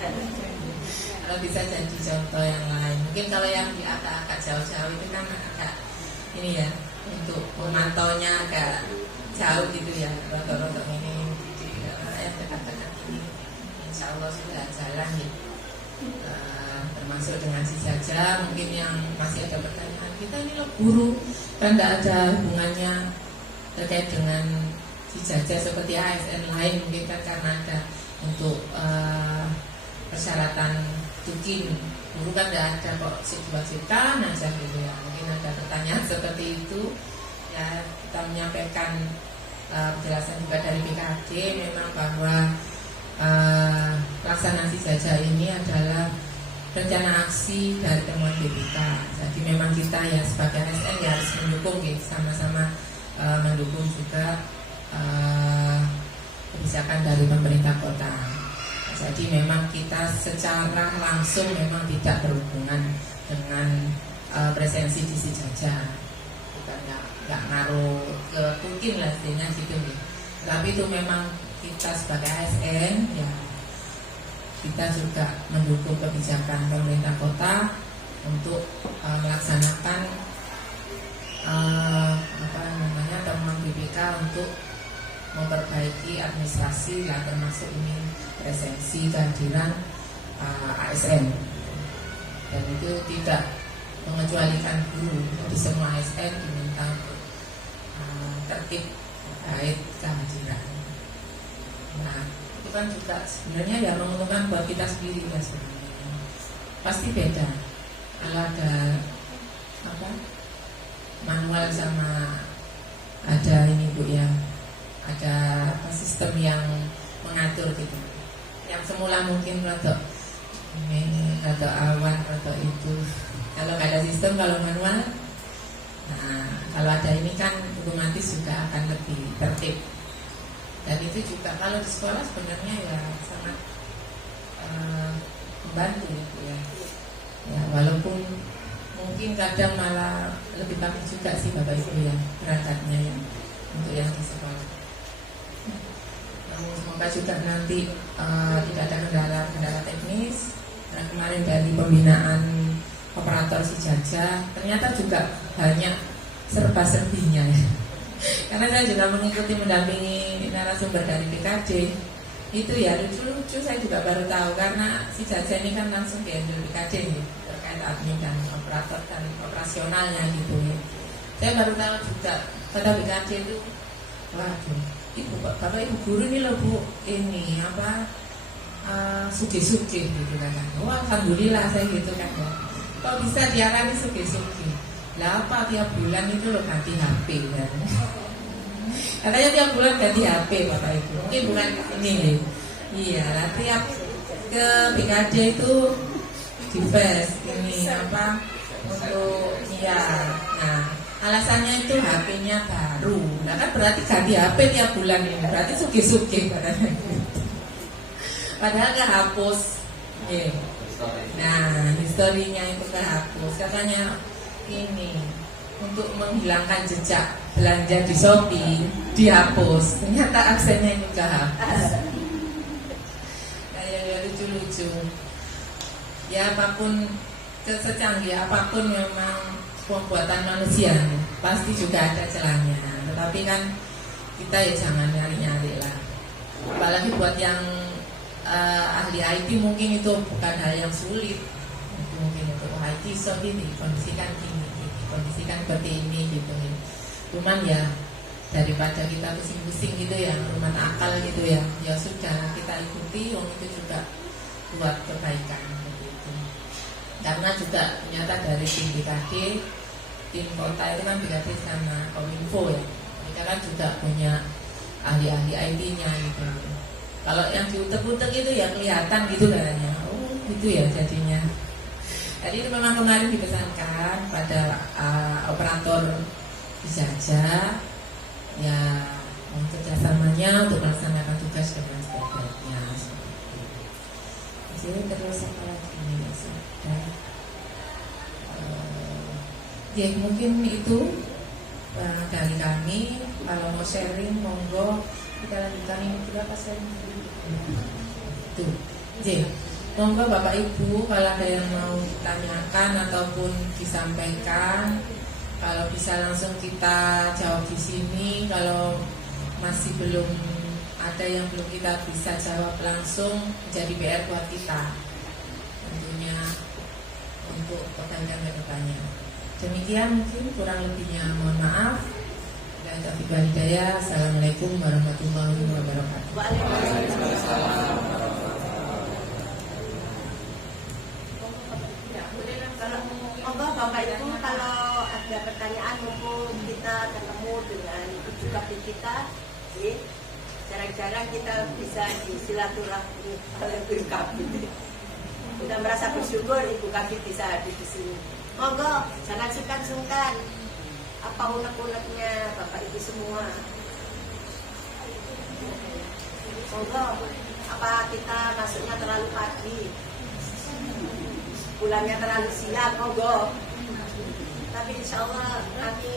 Kalau bisa jadi contoh yang lain. Mungkin kalau yang di agak jauh-jauh itu kan agak ini ya, untuk memantaunya agak jauh gitu ya, rotor-rotor ini yang dekat-dekat ini insya Allah sudah jalan ya. Termasuk dengan si Jaja, mungkin yang masih ada pertanyaan, kita ini loh guru kan tidak ada hubungannya terkait dengan si Jaja seperti ASN lain, mungkin kan karena ada untuk persyaratan tukin guru kan tidak ada kok sejuta aja gitu ya. Mungkin ada pertanyaan seperti itu ya, kita menyampaikan penjelasan juga dari BKD memang bahwa pelaksanaan si Jaja ini adalah rencana aksi dari temuan BPK. Jadi memang kita ya sebagai ASN ya harus mendukung gitu, sama-sama mendukung juga kebijakan dari pemerintah kota. Jadi memang kita secara langsung memang tidak berhubungan dengan presensi di si Jaja. Bukan nggak ngaruh ke mungkin lah istilahnya gitu nih. Tapi itu memang kita sebagai ASN ya, kita juga mendukung kebijakan pemerintah kota untuk melaksanakan temuan BPK untuk memperbaiki administrasi lah, termasuk ini presensi kehadiran ASN, dan itu tidak mengecualikan guru. Jadi semua ASN diminta tertib terkait kehadiran. Nah, itu kan juga sebenarnya ya menguntungkan buat kita sendiri ya sebenarnya. Pasti beda kalau ada manual sama ada ini Bu ya, ada sistem yang mengatur gitu. Yang semula mungkin rada awan, rada itu. Kalau nggak ada sistem, kalau manual, nah kalau ada ini kan otomatis juga akan lebih tertib. Dan itu juga kalau di sekolah sebenarnya ya sangat membantu gitu ya. Ya walaupun mungkin kadang malah lebih bagus juga sih Bapak Ibu ya perangkatnya ya untuk yang di sekolah. Semoga juga nanti tidak ada kendala teknis. Nah, kemarin dari pembinaan operator si Jaja ternyata juga banyak serba-serbinya ya. Karena saya juga mengikuti mendampingi narasumber dari BKD itu ya lucu-lucu, saya juga baru tahu karena si Jaja ini kan langsung diambil BKD nih, terkait admin dan operator dan operasionalnya gitu ya. Saya baru tahu juga pada BKD itu, waduh, ibu bapak ibu guru ini loh Bu, ini suge-suge gitu kan. Oh alhamdulillah saya gitu kan ya. Kok bisa diarani suge-suge? Lah apa tiap bulan itu loh ganti HP ya. Katanya tiap bulan ganti HP Bapak Ibu. Mungkin bukan ini nih. Iya, lah tiap ke BKD itu divest ini untuk ya. Nah, alasannya itu HP-nya baru. Nah kan berarti ganti HP tiap bulan ini. Berarti suge-suge katanya. Padahal kehapus. Yeah. Nah, historinya itu kehapus. Katanya ini untuk menghilangkan jejak belanja di Shopee dihapus. Ternyata aksennya juga hapus. Kayak lucu-lucu. Ya apapun secanggih apapun memang pembuatan manusia pasti juga ada celahnya. Tetapi kan kita ya jangan nyari-nyari lah. Apalagi buat yang ahli IT mungkin itu bukan hal yang sulit. Mungkin untuk IT ini kondisikan seperti ini gitu. Cuman ya daripada kita pusing-pusing gitu ya, rumah akal gitu ya, ya sudah kita ikuti, itu juga buat kebaikan begitu. Karena juga ternyata dari tim BKD, tim kota itu kan BKD sama Kominfo ya, mereka kan juga punya ahli-ahli IT-nya gitu. Kalau yang diutek-utek itu ya kelihatan gitu katanya, oh gitu ya jadinya. Jadi itu memang kemarin dipesankan pada operator Bisjajah ya untuk kerjasamanya untuk melaksanakan tugas dengan sebaik-baiknya. Jadi terus apa lagi ini ya sudah. Ya mungkin itu dari kami. Kalau mau sharing monggo kita lanjutkan ini berapa sharing tuh. Jadi monggo Bapak Ibu kalau ada yang mau ditanyakan ataupun disampaikan, kalau bisa langsung kita jawab di sini. Kalau masih belum ada yang belum kita bisa jawab langsung, menjadi PR buat kita tentunya untuk pertanyaan ke depannya. Demikian mungkin, kurang lebihnya mohon maaf. Dan taufiq wal hidayah. Assalamualaikum warahmatullahi wabarakatuh. Monggo Bapak Ibu, kalau ada pertanyaan maupun kita ketemu dengan ibu kapit kita, jarang-jarang kita bisa disilaturahmi oleh ibu kapit. Kita merasa bersyukur ibu kapit bisa hadir di sini. Monggo, jangan sungkan-sungkan. Apa unek-uneknya Bapak Ibu semua? Monggo, apa kita masuknya terlalu pagi? Bulannya terlalu siang, monggo. Tapi insya Allah kami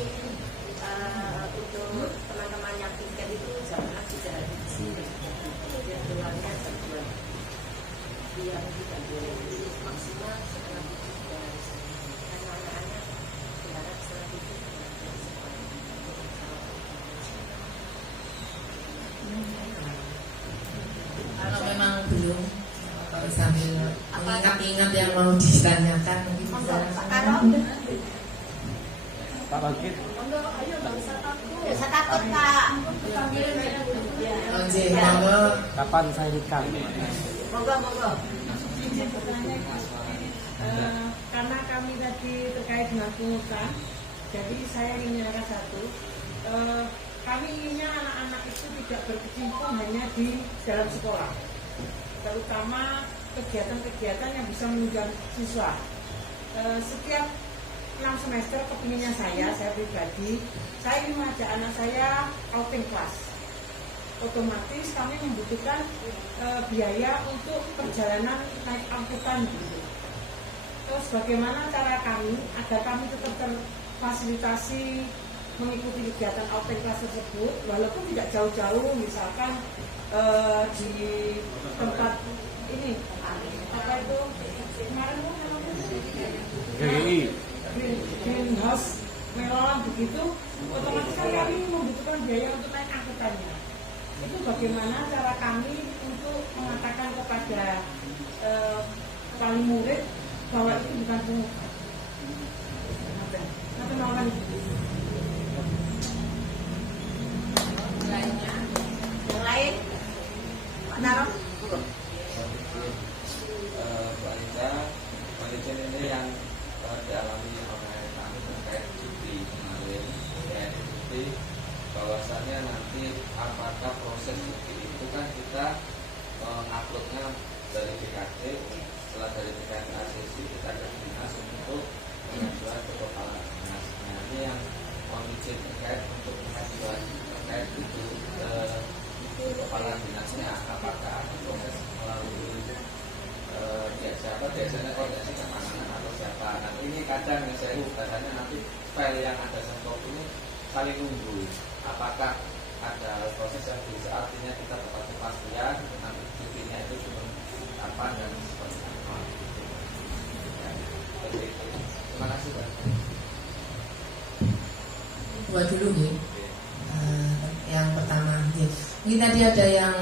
untuk teman-teman yang tiket itu jangan tidak ada di sini. Dia pulangnya jam 2. Biar tidak boleh maksimal setelah itu sudah karena anak-anak berharap setelah itu. Kalau memang belum, kalau sambil mengingat-ingat yang mau ditanyakan mungkin bisa. Pak Karo, Pak Bangkit. monggo, ayo nggak usah takut. Nggak usah takut Pak. Oke, monggo. Kapan saya nikah? Monggo. Karena kami tadi terkait dengan pungutan, jadi saya ingin menyatakan satu, kami inginnya anak-anak itu tidak berkecimpung hanya di dalam sekolah, terutama kegiatan-kegiatan yang bisa menunjang siswa. Setiap 6 semester kepinginnya saya pribadi, saya ingin mengajak anak saya outing class. Otomatis kami membutuhkan biaya untuk perjalanan naik angkutan gitu. Terus bagaimana cara kami agar kami tetap terfasilitasi mengikuti kegiatan outing class tersebut, walaupun tidak jauh-jauh, misalkan di tempat ini apa itu kemarin greenhouse melon begitu, otomatis kan kami membutuhkan biaya untuk naik angkutannya. Itu bagaimana cara kami untuk mengatakan kepada wali murid bahwa itu bukan pungutan. Nanti melakukan itu. Yang lain, Pak Naro. Mbak Lita, kondisi ini yang dialami oleh kami terkait cuti kemarin, jadi bahwasannya nanti apakah proses cuti itu kan kita menguploadnya dari BKD, setelah dari BKD ACC kita ke dinas untuk pengajuan ke kepala dinas. Nah ini yang izin terkait untuk pengajuan terkait itu kepala dinasnya apakah ada proses melalui biasanya koordinasi keamanan atau siapa. Nah ini kadang ya saya katanya nanti file yang ada stok ini saling nunggu. Apakah ada proses yang bisa artinya kita dapat kepastian nanti cutinya itu cuma kapan dan seperti apa. Terima kasih Pak. Buat dulu nih. Yang pertama, mungkin tadi ada yang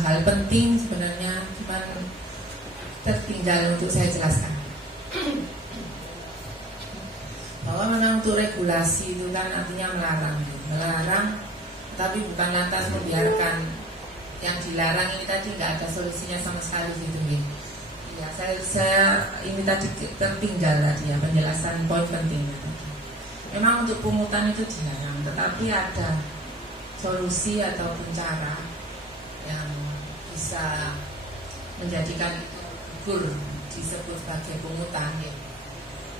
hal penting sebenarnya, cuman tertinggal untuk saya jelaskan. Bahwa bahwa memang untuk regulasi itu kan artinya melarang, tapi bukan lantas membiarkan yang dilarang ini tadi nggak ada solusinya sama sekali gitu ya. Ya, saya ini tadi tertinggal tadi ya penjelasan poin pentingnya. Memang untuk pungutan itu dilarang, tetapi ada solusi ataupun cara yang bisa menjadikan itu gugur disebut sebagai pungutan ya.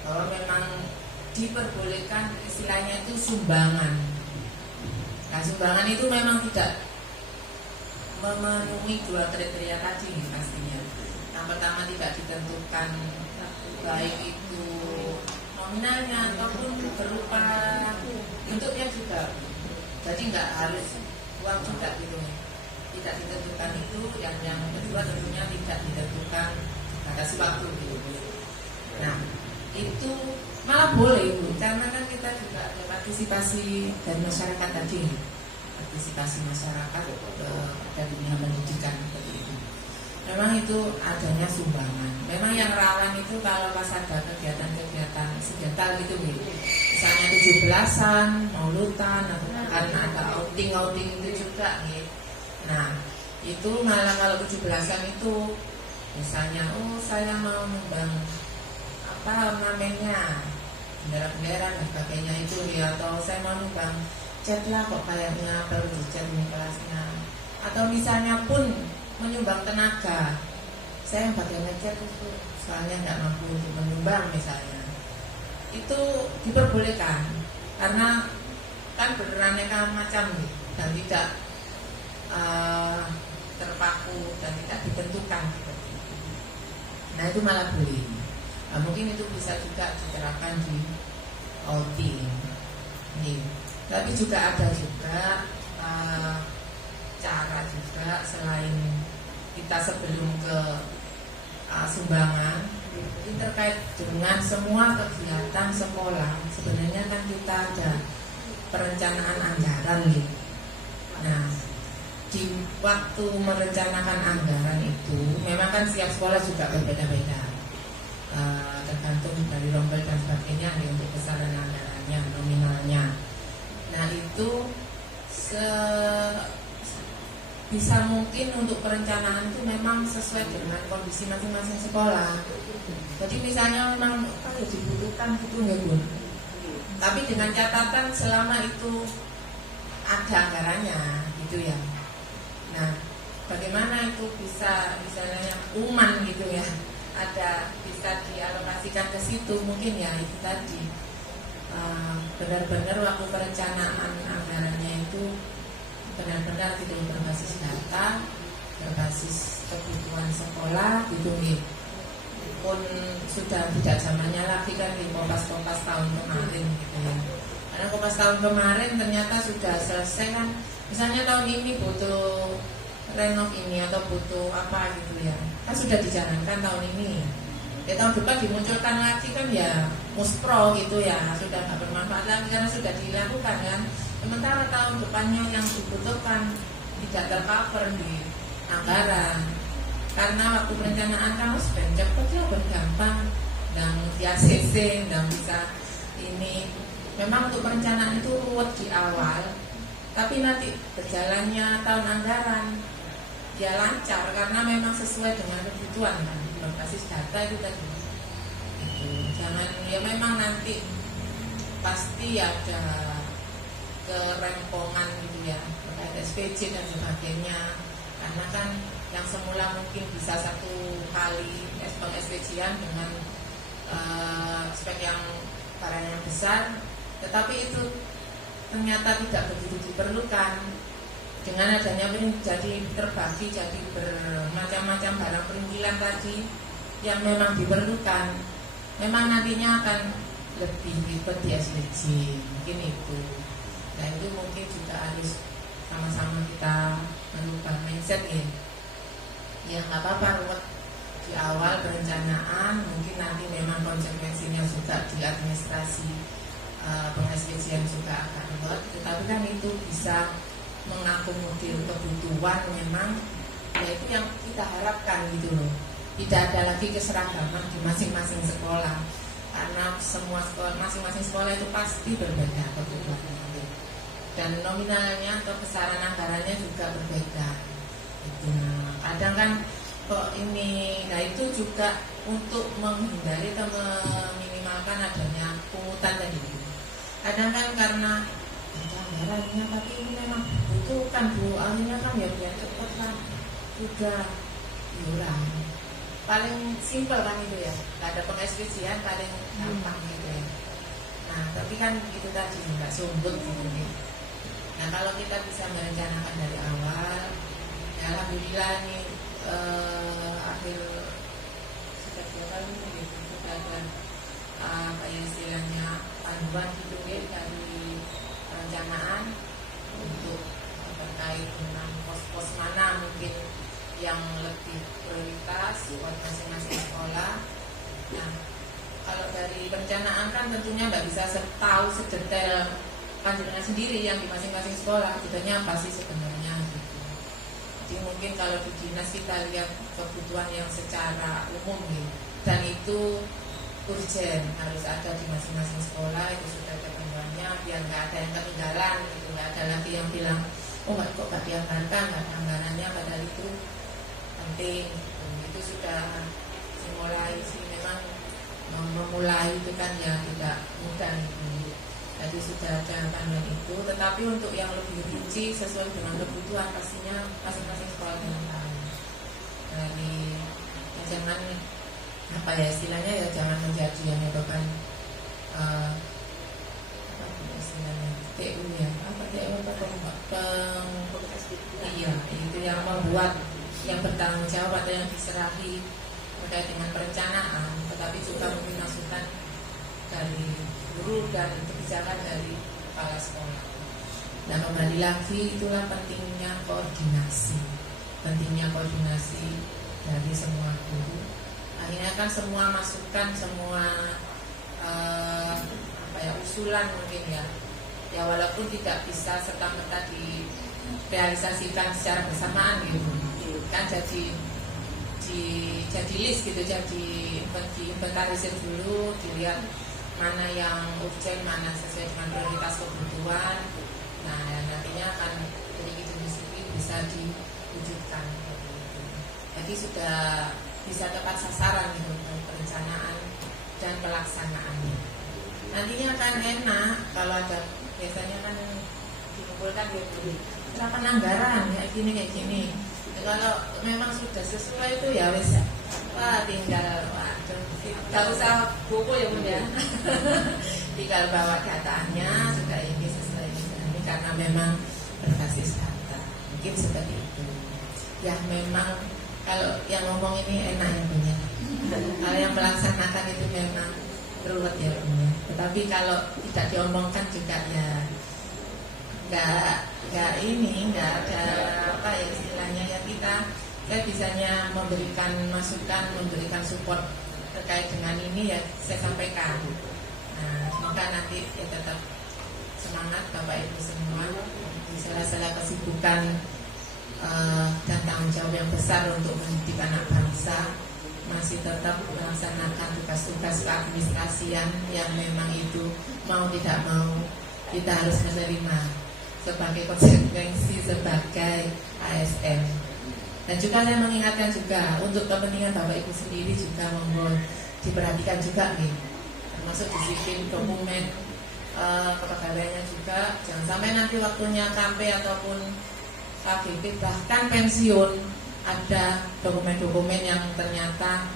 Bahwa memang diperbolehkan istilahnya itu sumbangan. Nah, sumbangan itu memang tidak memenuhi dua kriteria tadi pastinya. Yang pertama tidak ditentukan baik itu nominalnya ataupun berupa bentuknya juga. Jadi nggak harus uang juga gitu. Tidak ditentukan itu. Yang kedua tentunya tidak ditentukan batas waktu gitu. Nah, itu malah boleh Bu, karena kan kita juga ada partisipasi dari masyarakat tadi, partisipasi masyarakat pada dunia pendidikan seperti itu. Memang itu adanya sumbangan. Memang yang rawan itu kalau pas ada kegiatan-kegiatan sekitar gitu Bu. Misalnya 17-an, maulutan, atau kan ada outing itu juga nih. Nah, itu malah kalau 17-an itu misalnya, saya mau membang apa namanya bendera-bendera dan sebagainya itu ya, atau saya mau nyumbang cat lah kok kayaknya perlu dicat di kelasnya, atau misalnya pun menyumbang tenaga, saya yang bagian ngecat itu soalnya nggak mampu untuk menyumbang misalnya, itu diperbolehkan karena kan beraneka macam dan tidak terpaku dan tidak ditentukan seperti itu. Nah itu malah boleh. Nah, mungkin itu bisa juga diterapkan di outing. Tapi juga ada juga cara juga selain kita sebelum ke sumbangan, ini terkait dengan semua kegiatan sekolah. Sebenarnya kan kita ada perencanaan anggaran nih. Nah, di waktu merencanakan anggaran itu, memang kan setiap sekolah juga berbeda-beda. Tergantung dari rombel dan sebagainya nih, untuk besaran anggarannya, nominalnya. Nah itu bisa mungkin untuk perencanaan itu memang sesuai dengan kondisi masing-masing sekolah. Jadi misalnya memang dibutuhkan gitu nggak Bu? Tapi dengan catatan selama itu ada anggarannya gitu ya. Nah bagaimana itu bisa misalnya uman gitu ya, ada bisa dialokasikan ke situ mungkin ya, itu tadi benar-benar waktu perencanaan anggarannya itu benar-benar tidak berbasis data, berbasis kebutuhan sekolah gitu nih. Pun sudah tidak zamannya lagi kan di Kompas tahun kemarin gitu ya. Karena Kompas tahun kemarin ternyata sudah selesai kan, misalnya tahun ini butuh renov ini atau butuh apa gitu ya, kan sudah dijalankan tahun ini. Ya tahun depan dimunculkan lagi kan ya muspro gitu ya, sudah nggak bermanfaat lagi karena sudah dilakukan kan. Sementara tahun depannya yang dibutuhkan tidak tercover di anggaran, karena waktu perencanaan kan harus cepet ya, gampang dan di ACC dan bisa ini. Memang untuk perencanaan itu ruwet di awal, tapi nanti berjalannya tahun anggaran ya lancar karena memang sesuai dengan kebutuhan kan, berbasis data itu tadi. Jangan ya, memang nanti pasti ada kerempongan gitu ya terkait SPJ dan sebagainya, karena kan yang semula mungkin bisa satu kali SPJ-an dengan spek yang barang yang besar, tetapi itu ternyata tidak begitu diperlukan. Dengan adanya jadi terbagi jadi bermacam-macam barang perintilan tadi yang memang diperlukan, memang nantinya akan lebih ribet di SPJ mungkin itu. Nah itu mungkin juga harus sama-sama kita merubah mindset ya. Ya nggak apa-apa ruwet di awal perencanaan, mungkin nanti memang konsekuensinya juga di administrasi pengekspresian juga akan ruwet, tetapi kan itu bisa mengakomodir kebutuhan memang, yaitu yang kita harapkan gitu loh. Tidak ada lagi keseragaman di masing-masing sekolah, karena semua sekolah, masing-masing sekolah itu pasti berbeda kebutuhannya, dan nominalnya atau besaran anggarannya juga berbeda. Itu kadang kan kok ini, nah itu juga untuk menghindari atau meminimalkan adanya pungutan tadi. Kadang kan karena anggarannya, tapi ini memang butuhkan Bu, akhirnya kan ya biar cepat kan, sudah iuran. Paling simpel kan itu ya, nggak ada pengekskripsian, paling gampang gitu ya. Nah tapi kan itu tadi nggak sumbut gitu nih. Nah kalau kita bisa merencanakan dari awal, ya alhamdulillah nih akhir sudah 2 tahun gitu, sudah ada apa ya istilahnya panduan gitu ya dari perencanaan untuk terkait dengan pos-pos mana mungkin yang lebih prioritas buat masing-masing sekolah. Nah, kalau dari perencanaan kan tentunya nggak bisa tahu sedetail panjenengan sendiri yang di masing-masing sekolah tujuannya apa sih sebenarnya gitu. Jadi mungkin kalau di dinas kita lihat kebutuhan yang secara umum gitu, dan itu urgen harus ada di masing-masing sekolah, itu sudah ada panduannya biar nggak ada yang ketinggalan gitu, nggak ada lagi yang bilang oh nggak kok nggak dianggarkan, nggak ada anggarannya, padahal itu penting. Itu sudah dimulai sih, memang memulai itu kan ya tidak mudah gitu. Jadi sudah ada panduan itu, tetapi untuk yang lebih rinci sesuai dengan kebutuhan pastinya masing-masing sekolah yang tahu. Jadi ya jangan apa ya istilahnya ya jangan menjadi yang menyebabkan apa istilahnya TU ya apa TU apa iya itu yang membuat yang bertanggung jawab atau yang diserahi terkait dengan perencanaan, tetapi juga mungkin masukan dari guru dan kebijakan dari kepala sekolah. Dan kembali lagi itulah pentingnya koordinasi dari semua guru. Akhirnya kan semua masukan, semua apa ya usulan mungkin ya walaupun tidak bisa serta-merta direalisasikan secara bersamaan gitu, kan jadi list gitu, jadi inventarisir dulu, dilihat mana yang urgent, mana sesuai dengan prioritas kebutuhan. Nah nantinya akan dari itu bisa diwujudkan. Jadi sudah bisa tepat sasaran gitu perencanaan dan pelaksanaannya. Nantinya akan enak kalau ada biasanya kan dikumpulkan gitu misalkan anggaran kayak gini. Kalau memang sudah sesuai itu ya wes wah tinggal gak usah buku ya Bunda. Tinggal bawa datanya sudah ini sesuai ini karena memang berbasis data. Mungkin seperti itu. Ya memang kalau yang ngomong ini enak ya Bunda. Kalau yang melaksanakan itu memang ruwet ya Bunda. Tetapi kalau tidak diomongkan juga ya nggak ada apa ya istilahnya ya saya bisanya memberikan masukan, memberikan support terkait dengan ini ya saya sampaikan. Nah semoga nanti ya tetap semangat Bapak Ibu semua di sela-sela kesibukan dan tanggung jawab yang besar untuk mendidik anak bangsa masih tetap melaksanakan tugas-tugas keadministrasian yang memang itu mau tidak mau kita harus menerima sebagai konsekuensi sebagai ASN. Dan juga saya mengingatkan juga untuk kepentingan Bapak Ibu sendiri juga monggo diperhatikan juga nih, termasuk disiplin dokumen kepegawaiannya juga, jangan sampai nanti waktunya KP ataupun KBP bahkan pensiun ada dokumen-dokumen yang ternyata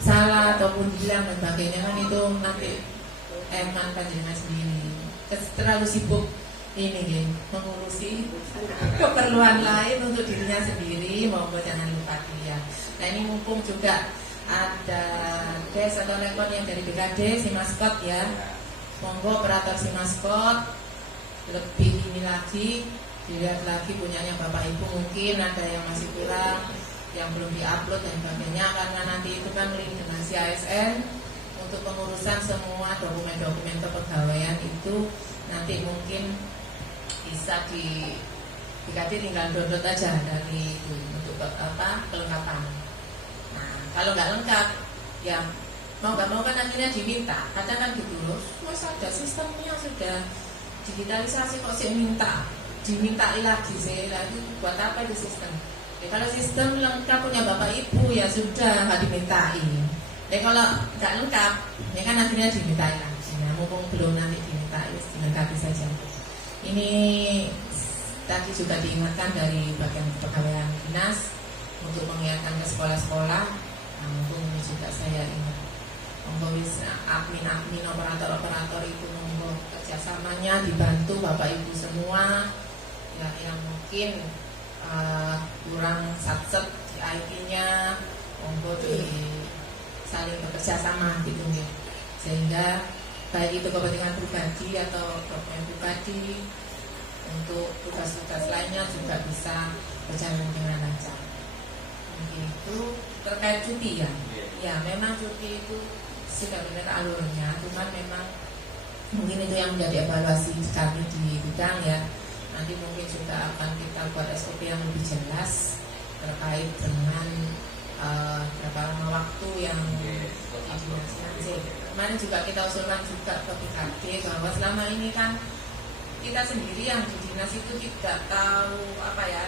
salah ataupun hilang dan sebagainya, kan itu nanti eman panjenengan sendiri terlalu sibuk ini mengurusi keperluan lain untuk dirinya sendiri, monggo jangan lupa dia. Nah ini mumpung juga ada des atau rekon yang dari BKD si maskot ya, monggo operator si maskot lebih ini lagi dilihat lagi punyanya Bapak Ibu, mungkin ada yang masih kurang, yang belum diupload dan sebagainya, karena nanti itu kan link dengan si ASN untuk pengurusan semua dokumen-dokumen kepegawaian itu nanti mungkin bisa dikasih tinggal download aja dari itu untuk kelengkapan. Nah kalau nggak lengkap ya mau nggak mau kan akhirnya diminta. Kadang kan gitu loh, wes ada sistemnya sudah digitalisasi kok sih dimintai lagi sih, lagi buat apa itu sistem? Ya, kalau sistem lengkap punya bapak ibu ya sudah nggak dimintai. Ya kalau nggak lengkap, ya kan akhirnya dimintai lagi. Nah, mumpung belum nanti dimintai, dilengkapi saja. Ini tadi juga diingatkan dari bagian kepegawaian dinas untuk mengingatkan ke sekolah-sekolah. Nah, mumpung ini juga saya ingat, monggo admin, operator itu monggo kerjasamanya dibantu bapak ibu semua. Ya, yang mungkin kurang satset di IT-nya, monggo di saling bekerja sama gitu ya, sehingga baik itu kepentingan pribadi atau kepentingan pribadi untuk tugas-tugas lainnya juga bisa berjalan dengan lancar. Mungkin itu terkait cuti ya. Ya, memang cuti itu sudah benar alurnya, cuman memang mungkin itu yang menjadi evaluasi kami di bidang ya. Nanti mungkin juga akan kita buat SOP yang lebih jelas terkait dengan berapa lama waktu yang didinasikan. Kemarin juga kita usulkan juga ke BKD bahwa selama ini kan kita sendiri yang di dinas itu tidak tahu apa ya,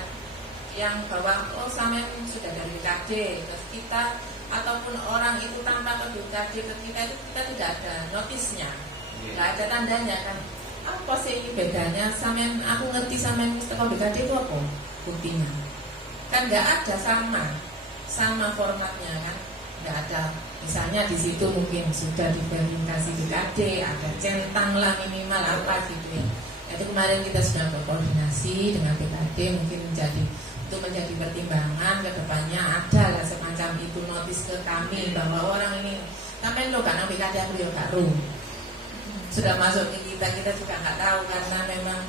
yang bahwa selama ini sudah dari BKD, terus kita ataupun orang itu tanpa ke BKD ke kita itu kita tidak ada notisnya, nggak ada tandanya kan. Apa sih ini bedanya? Sampean aku ngerti sampean setelah BKD itu apa buktinya? Kan nggak ada sama formatnya kan, nggak ada. Misalnya di situ mungkin sudah diverifikasi BKD, ada centang lah minimal apa gitu ya. Itu kemarin kita sudah berkoordinasi dengan BKD, mungkin itu menjadi pertimbangan ke depannya, ada lah semacam itu notis ke kami bahwa orang ini sampean lo karena BKD aku ya baru sudah masuk ke kita juga nggak tahu karena memang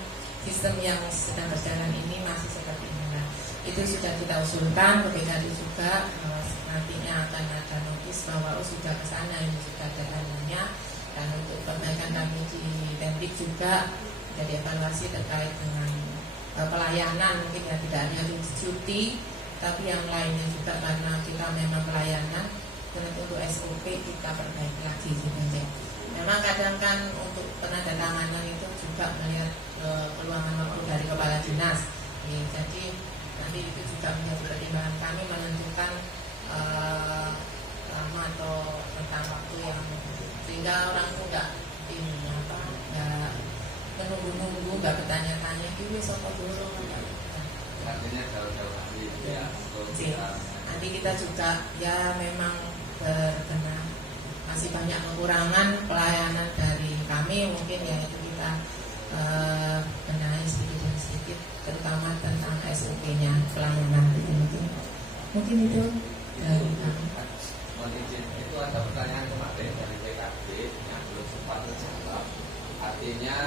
sistem yang sedang berjalan ini masih seperti ini. Nah, itu sudah kita usulkan ke BKD juga bahwa nantinya akan ada notis bahwa sudah ke sana, ini sudah ada tandanya. Dan untuk perbaikan kami di Tendik juga jadi evaluasi terkait dengan pelayanan, mungkin ya tidak hanya cuti tapi yang lainnya juga karena kita memang pelayanan dan untuk SOP kita perbaiki lagi gitu ya. Memang kadang kan untuk penandatanganan itu juga melihat peluangan waktu dari kepala dinas ya, jadi nanti itu juga menjadi pertimbangan kami menentukan lama atau tentang waktu yang sehingga orang itu nggak menunggu-nunggu, nggak bertanya-tanya ini sopo dulu artinya jauh-jauh hari ya. Nanti kita juga ya memang terkena masih banyak kekurangan pelayanan dari kami, mungkin ya itu kita benahi sedikit demi sedikit, terutama tentang SOP-nya pelayanan mungkin itu dari kami. Itu ada pertanyaan kemarin dari PKB yang belum sempat terjawab. Artinya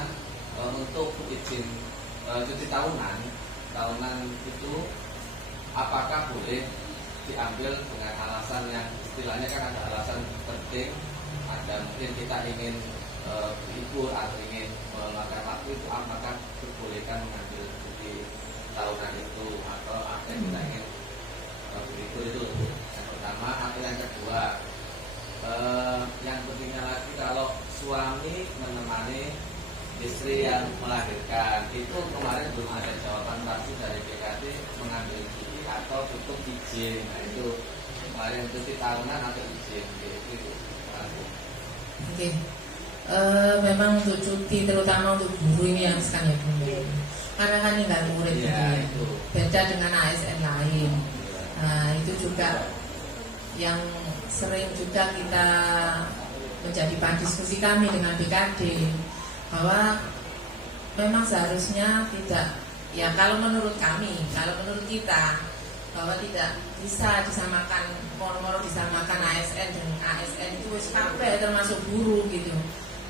untuk izin cuti tahunan itu apakah boleh diambil dengan alasan yang istilahnya kan ada alasan penting, ada mungkin kita ingin berlibur atau ingin melakukan waktu itu, apakah dibolehkan mengambil cuti tahunan itu atau ada yang kita ingin berlibur itu yang pertama. Atau yang kedua, yang pentingnya lagi kalau suami menemani istri yang melahirkan itu kemarin belum ada jawaban pasti dari BKD mengambil cuti atau tutup izin. Nah itu kemarin cuti tahunan atau izin itu. Oke. Memang untuk cuti terutama untuk guru ini yang sekarang ya Bu. Karena kan tinggal murid gitu ya. Beda dengan ASN lain. Nah itu juga yang sering juga kita menjadi bahan diskusi kami dengan BKD bahwa memang seharusnya tidak ya, kalau menurut kami, kalau menurut kita bahwa tidak bisa disamakan moro-moro disamakan ASN dan ASN itu wis kabeh termasuk guru gitu.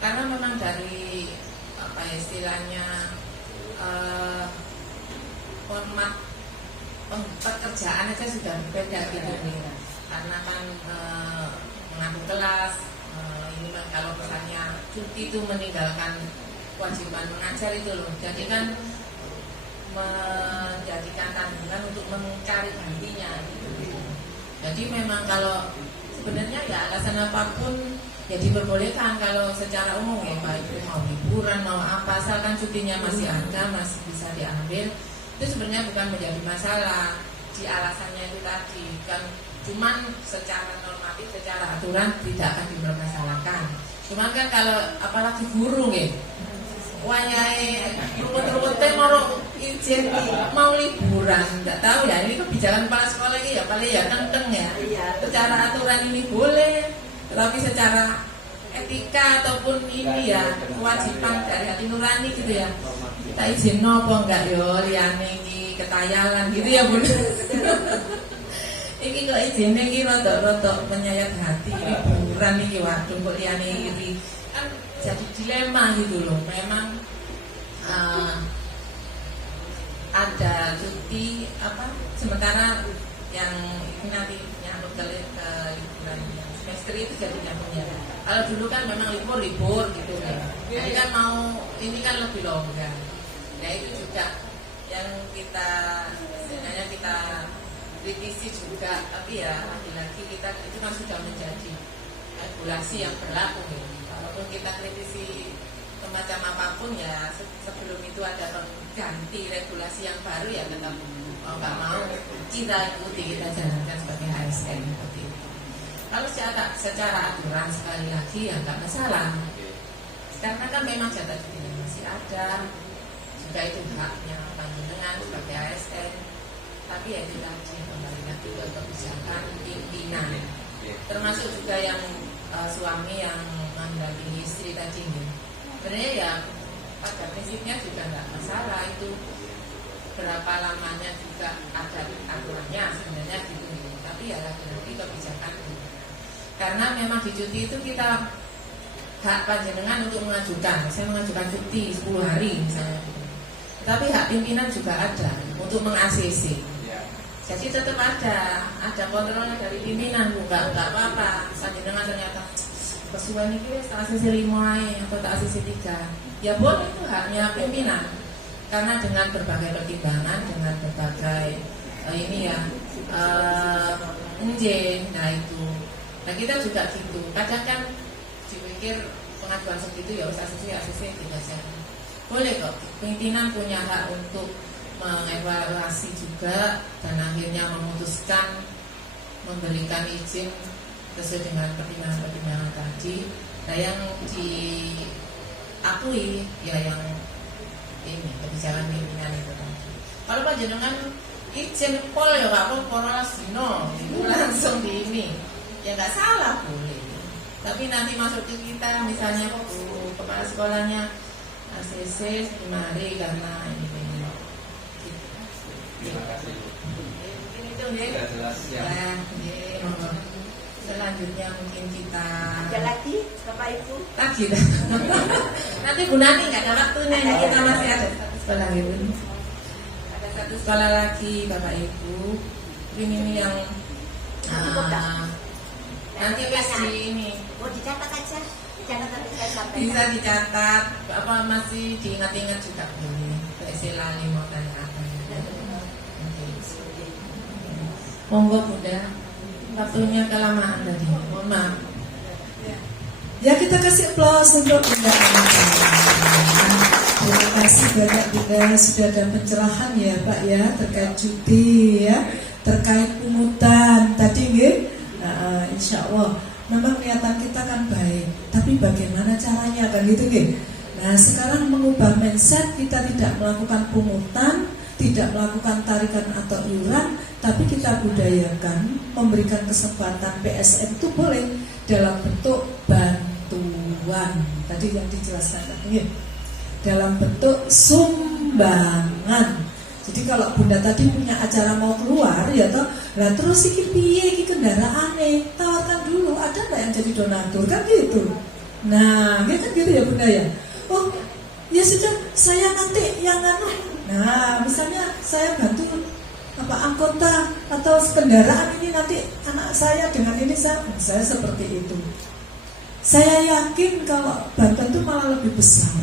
Karena memang dari apa ya istilahnya format pekerjaan aja sudah berbeda gitu nih. Karena kan mengatur kelas ini kan kalau misalnya cuti itu meninggalkan kewajiban mengajar itu loh, jadi kan menjadikan tanggungan untuk mencari gantinya gitu. Jadi memang kalau sebenarnya ya alasan apapun ya diperbolehkan kalau secara umum ya, baik itu mau liburan mau apa, asalkan cutinya masih ada, masih bisa diambil, itu sebenarnya bukan menjadi masalah. Di alasannya itu tadi kan, cuman secara normatif, secara aturan tidak akan dipermasalahkan. Cuman kan kalau apalagi guru ya, wayai ruwet-ruwet mau izin mau liburan, nggak tahu ya ini kebijakan kepala sekolah ini ya paling ya kenceng ya. Secara aturan ini boleh, tetapi secara etika ataupun ini ya kewajiban dari hati nurani gitu ya, kita izin nopo enggak yo liyane iki ketayalan gitu ya Bun. Iki kok izinnya iki rada-rada menyayat hati, liburan iki waduh kok liyane iri. Kan jadi dilema gitu loh. Memang ada cuti apa sementara yang ini nanti nyambut ke liburan semester itu jadi nyambungnya. Kalau dulu kan memang libur gitu kan. Ini kan ini kan lebih longgar. Nah itu juga yang kita sebenarnya kita kritisi juga, tapi ya lagi-lagi kita itu kan sudah menjadi regulasi yang berlaku ya. Walaupun kita kritisi semacam apapun ya, sebelum itu ada ganti regulasi yang baru ya tetap mau nggak mau kita ikuti, kita jalankan sebagai ASN seperti itu. Kalau secara aturan sekali lagi ya nggak masalah, karena kan memang jatah cuti masih ada, juga itu haknya panjenengan sebagai ASN. Tapi ya itu tadi kembali lagi ke kebijakan pimpinan, termasuk juga yang suami yang mendampingi istri tadi ini. Sebenarnya ya pada prinsipnya juga nggak masalah itu berapa lamanya juga ada aturannya sebenarnya gitu. Tapi ya lagi-lagi kebijakan itu. Karena memang di cuti itu kita hak panjenengan untuk mengajukan, saya mengajukan cuti 10 hari misalnya. Tapi hak pimpinan juga ada untuk meng-ACC. Jadi tetap ada kontrolnya dari pimpinan, enggak apa-apa. Panjenengan ternyata kesuwen iki wis tak ACC 5 ae atau tak ACC 3. Ya boleh, itu haknya pimpinan. Karena dengan berbagai pertimbangan, dengan berbagai ini ya nah itu. Nah kita juga gitu. Kadang kan dipikir pengajuan segitu ya usah ACC tidak sih. Boleh kok. Pimpinan punya hak untuk mengevaluasi juga dan akhirnya memutuskan memberikan izin sesuai dengan pertimbangan tadi. Nah yang diakui ya yang ini kebijakan pimpinan itu tadi. Kalau panjenengan izin pol ya nggak apa-apa sino itu langsung di ini ya nggak salah boleh. Tapi nanti masuk ke kita misalnya kepala sekolahnya ACC mari karena ini. Terima kasih. Mungkin itu ya. Sudah jelas ya. Selanjutnya mungkin kita Ada lagi Bapak Ibu? lagi dah. Nanti Bu Nani nggak ada waktunya ya, kita masih ada satu sekolah gitu. Ada satu sekolah lagi Bapak Ibu. Ini yang nanti wes di ini. Mau dicatat aja, jangan nanti saya sampaikan. Bisa dicatat, apa masih diingat-ingat juga boleh. Saya lali mau tanya apa. Monggo Bunda, waktunya kelamaan tadi. Mohon maaf. Ya kita kasih aplaus untuk Bunda Anissa. Terima kasih banyak Bunda sudah ada pencerahan ya Pak ya terkait cuti ya, terkait pungutan tadi nggih. Nah, insya Allah memang niatan kita kan baik, tapi bagaimana caranya kan gitu nggih. Nah sekarang mengubah mindset, kita tidak melakukan pungutan, tidak melakukan tarikan atau iuran, tapi kita budayakan memberikan kesempatan PSN itu boleh dalam bentuk bantuan. Tadi yang dijelaskan tadi dalam bentuk sumbangan. Jadi kalau Bunda tadi punya acara mau keluar ya toh, lah terus iki piye iki kendaraane, tawarkan dulu ada nggak yang jadi donatur kan gitu. Nah, gitu kan gitu ya Bunda ya. Oh, ya sudah saya nanti yang nah, misalnya saya bantu anggota atau kendaraan ini nanti anak saya dengan ini saya seperti itu. Saya yakin kalau bantuan itu malah lebih besar.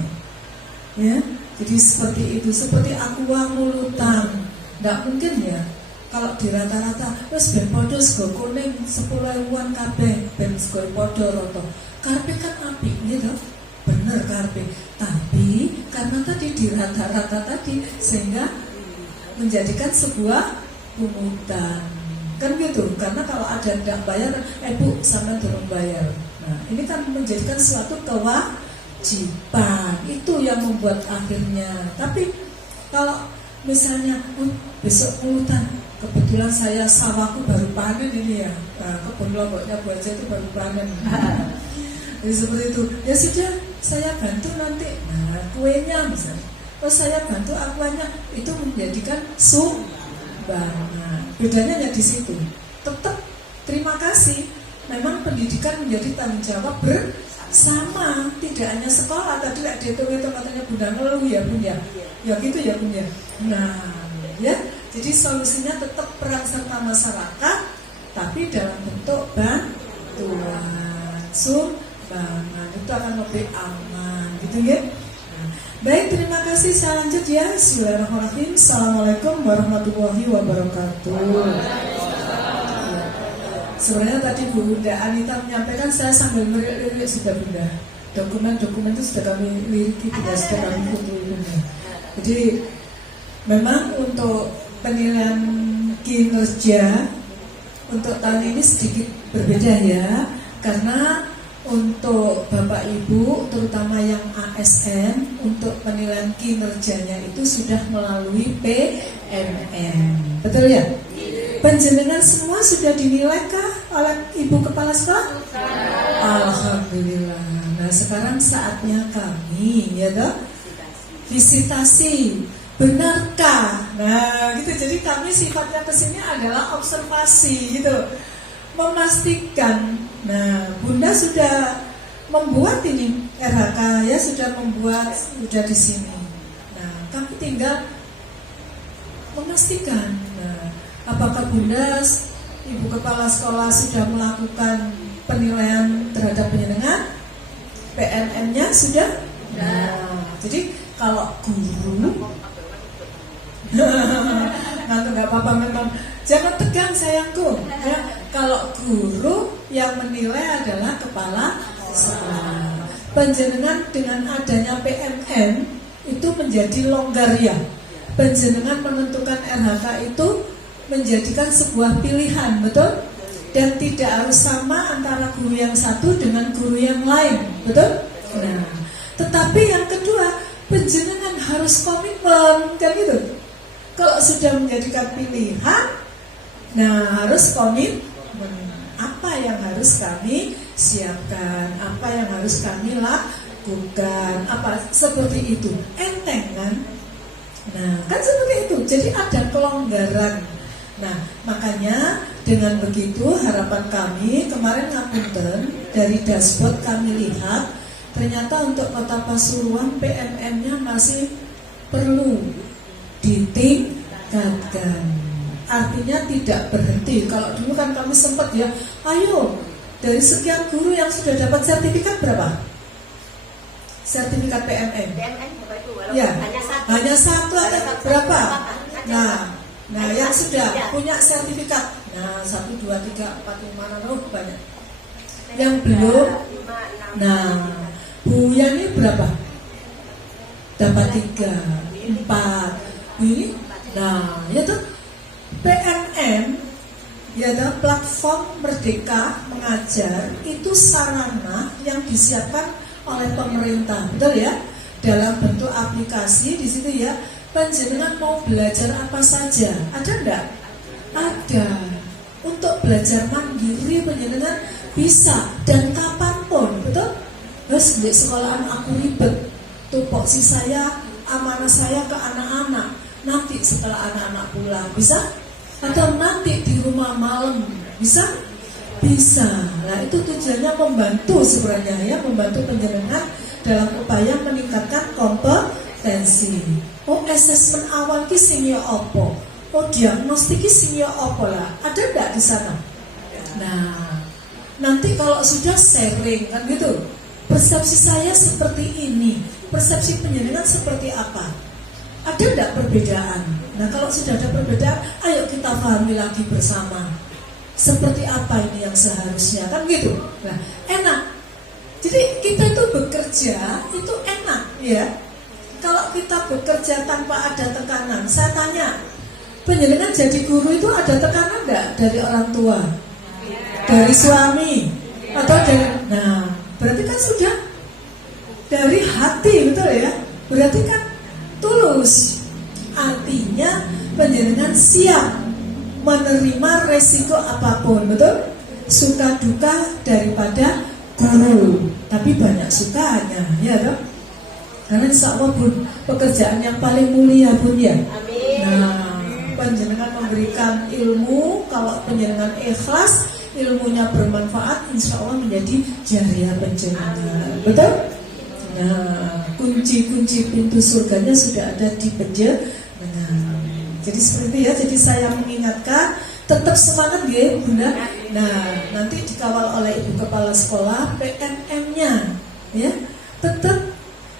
Ya, jadi seperti itu, seperti aqua mulutan. Nggak mungkin ya kalau di rata-rata wis ben padha sego kuning 10.000-an kabeh ben sego padha rata. Karepe kan apik gitu. Bener karepe. Tapi karena tadi di rata-rata tadi sehingga menjadikan sebuah pungutan. Kan gitu. Karena kalau ada yang bayar, Bu sama dorong bayar. Nah, ini kan menjadikan suatu kewajiban. Itu yang membuat akhirnya. Tapi kalau misalnya besok pungutan, kebetulan saya sawahku baru panen ini ya, kebun lomboknya Bu Haja itu baru panen. Jadi seperti itu. Ya sudah, saya bantu nanti. Nah, kuenya misalnya. Terus saya bantu akuanya, itu menjadikan sumbangan. Bedanya ya di situ. Tetap terima kasih. Memang pendidikan menjadi tanggung jawab bersama, tidak hanya sekolah. Tadi lah dihitung-hitung katanya Bunda ngeluh ya Bun ya. Ya gitu ya Bun ya. Nah, ya. Jadi solusinya tetap peran serta masyarakat, tapi dalam bentuk bantuan, sumbangan, itu akan lebih aman, gitu ya. Nah, baik, terima kasih. Saya lanjut ya. Bismillahirrahmanirrahim. Assalamualaikum warahmatullahi wabarakatuh. Ya. Sebenarnya tadi Bunda Anita menyampaikan, saya sambil melirik sudah Bunda. Dokumen-dokumen itu sudah kami liriki, sudah kami fotoin. Jadi memang untuk penilaian kinerja untuk tahun ini sedikit berbeda ya, karena untuk Bapak Ibu terutama yang ASN untuk penilaian kinerjanya itu sudah melalui PMM, betul ya? Panjenengan semua sudah dinilai-kah oleh Ibu Kepala Sekolah? Alhamdulillah. Nah sekarang saatnya kami ya toh visitasi. Benarkah? Nah gitu, jadi kami sifatnya kesini adalah observasi gitu, memastikan. Nah Bunda sudah membuat ini RHK ya, sudah membuat, sudah di sini. Nah kami tinggal memastikan. Nah, apakah Bunda, Ibu Kepala Sekolah sudah melakukan penilaian terhadap penjenengan? PNM-nya sudah? Nah, jadi kalau guru nanti nggak apa-apa, memang jangan tegang sayangku ya. Kalau guru yang menilai adalah kepala sekolah, panjenengan dengan adanya PMN itu menjadi longgar ya. Panjenengan menentukan RHK itu menjadikan sebuah pilihan, betul? Dan tidak harus sama antara guru yang satu dengan guru yang lain, betul? Nah, tetapi yang kedua, panjenengan harus komitmen, kan gitu. Kalau sudah menjadikan pilihan, nah harus komitmen. Apa yang harus kami siapkan, apa yang harus kami lakukan, apa seperti itu. Enteng kan? Nah kan seperti itu. Jadi ada kelonggaran. Nah makanya dengan begitu harapan kami kemarin ngapunten dari dashboard kami lihat ternyata untuk Kota Pasuruan PMM-nya masih perlu ditingkatkan. Artinya tidak berhenti. Kalau dulu kan kami sempat ya, ayo dari sekian guru yang sudah dapat sertifikat berapa? Sertifikat PMM. PMM Bapak Ibu, walaupun Ya, hanya satu atau berapa? Ada. Nah yang sudah punya sertifikat, nah 1, 2, 3, 4, 5, banyak. Yang belum, nah Bu Yani berapa? Dapat 3, 4. Ini, nah ya tuh PNM ya tuh platform Merdeka Mengajar itu sarana yang disiapkan oleh pemerintah, betul ya? Dalam bentuk aplikasi di situ ya. Panjenengan mau belajar apa saja, ada enggak? Ada. Untuk belajar mandiri panjenengan bisa dan kapanpun, betul? Terus di sekolahan aku ribet, tupoksi saya, amanah saya ke anak-anak. Nanti setelah anak-anak pulang bisa? Atau nanti di rumah malam bisa? Bisa. Nah itu tujuannya membantu sebenarnya ya, membantu panjenengan dalam upaya meningkatkan kompetensi. Oh asesmen awal ki sing ya apa? Oh diagnostik ki sing ya apa lah? Ada enggak di sana? Nah, nanti kalau sudah sharing kan gitu. Persepsi saya seperti ini, persepsi panjenengan seperti apa? Ada enggak perbedaan? Nah kalau sudah ada perbedaan, ayo kita pahami lagi bersama. Seperti apa ini yang seharusnya, kan gitu. Nah, enak. Jadi kita itu bekerja itu enak ya. Kalau kita bekerja tanpa ada tekanan, saya tanya, penjenengan jadi guru itu ada tekanan enggak dari orang tua? Dari suami? Atau dari, nah berarti kan sudah dari hati, betul ya? Berarti kan tulus. Artinya penjenengan siap menerima resiko apapun, betul? Suka duka daripada guru, tapi banyak sukanya, ya toh? Karena insya Allah Bun, pekerjaan yang paling mulia Bun ya. Nah, penjenengan memberikan ilmu, kalau penjenengan ikhlas, ilmunya bermanfaat, insya Allah menjadi jariah penjenengan, betul? Nah, kunci-kunci pintu surganya sudah ada di penjenengan. Jadi seperti itu ya, jadi saya mengingatkan tetap semangat ya Bunda. Nah, nanti dikawal oleh Ibu Kepala Sekolah PNM-nya ya. Tetap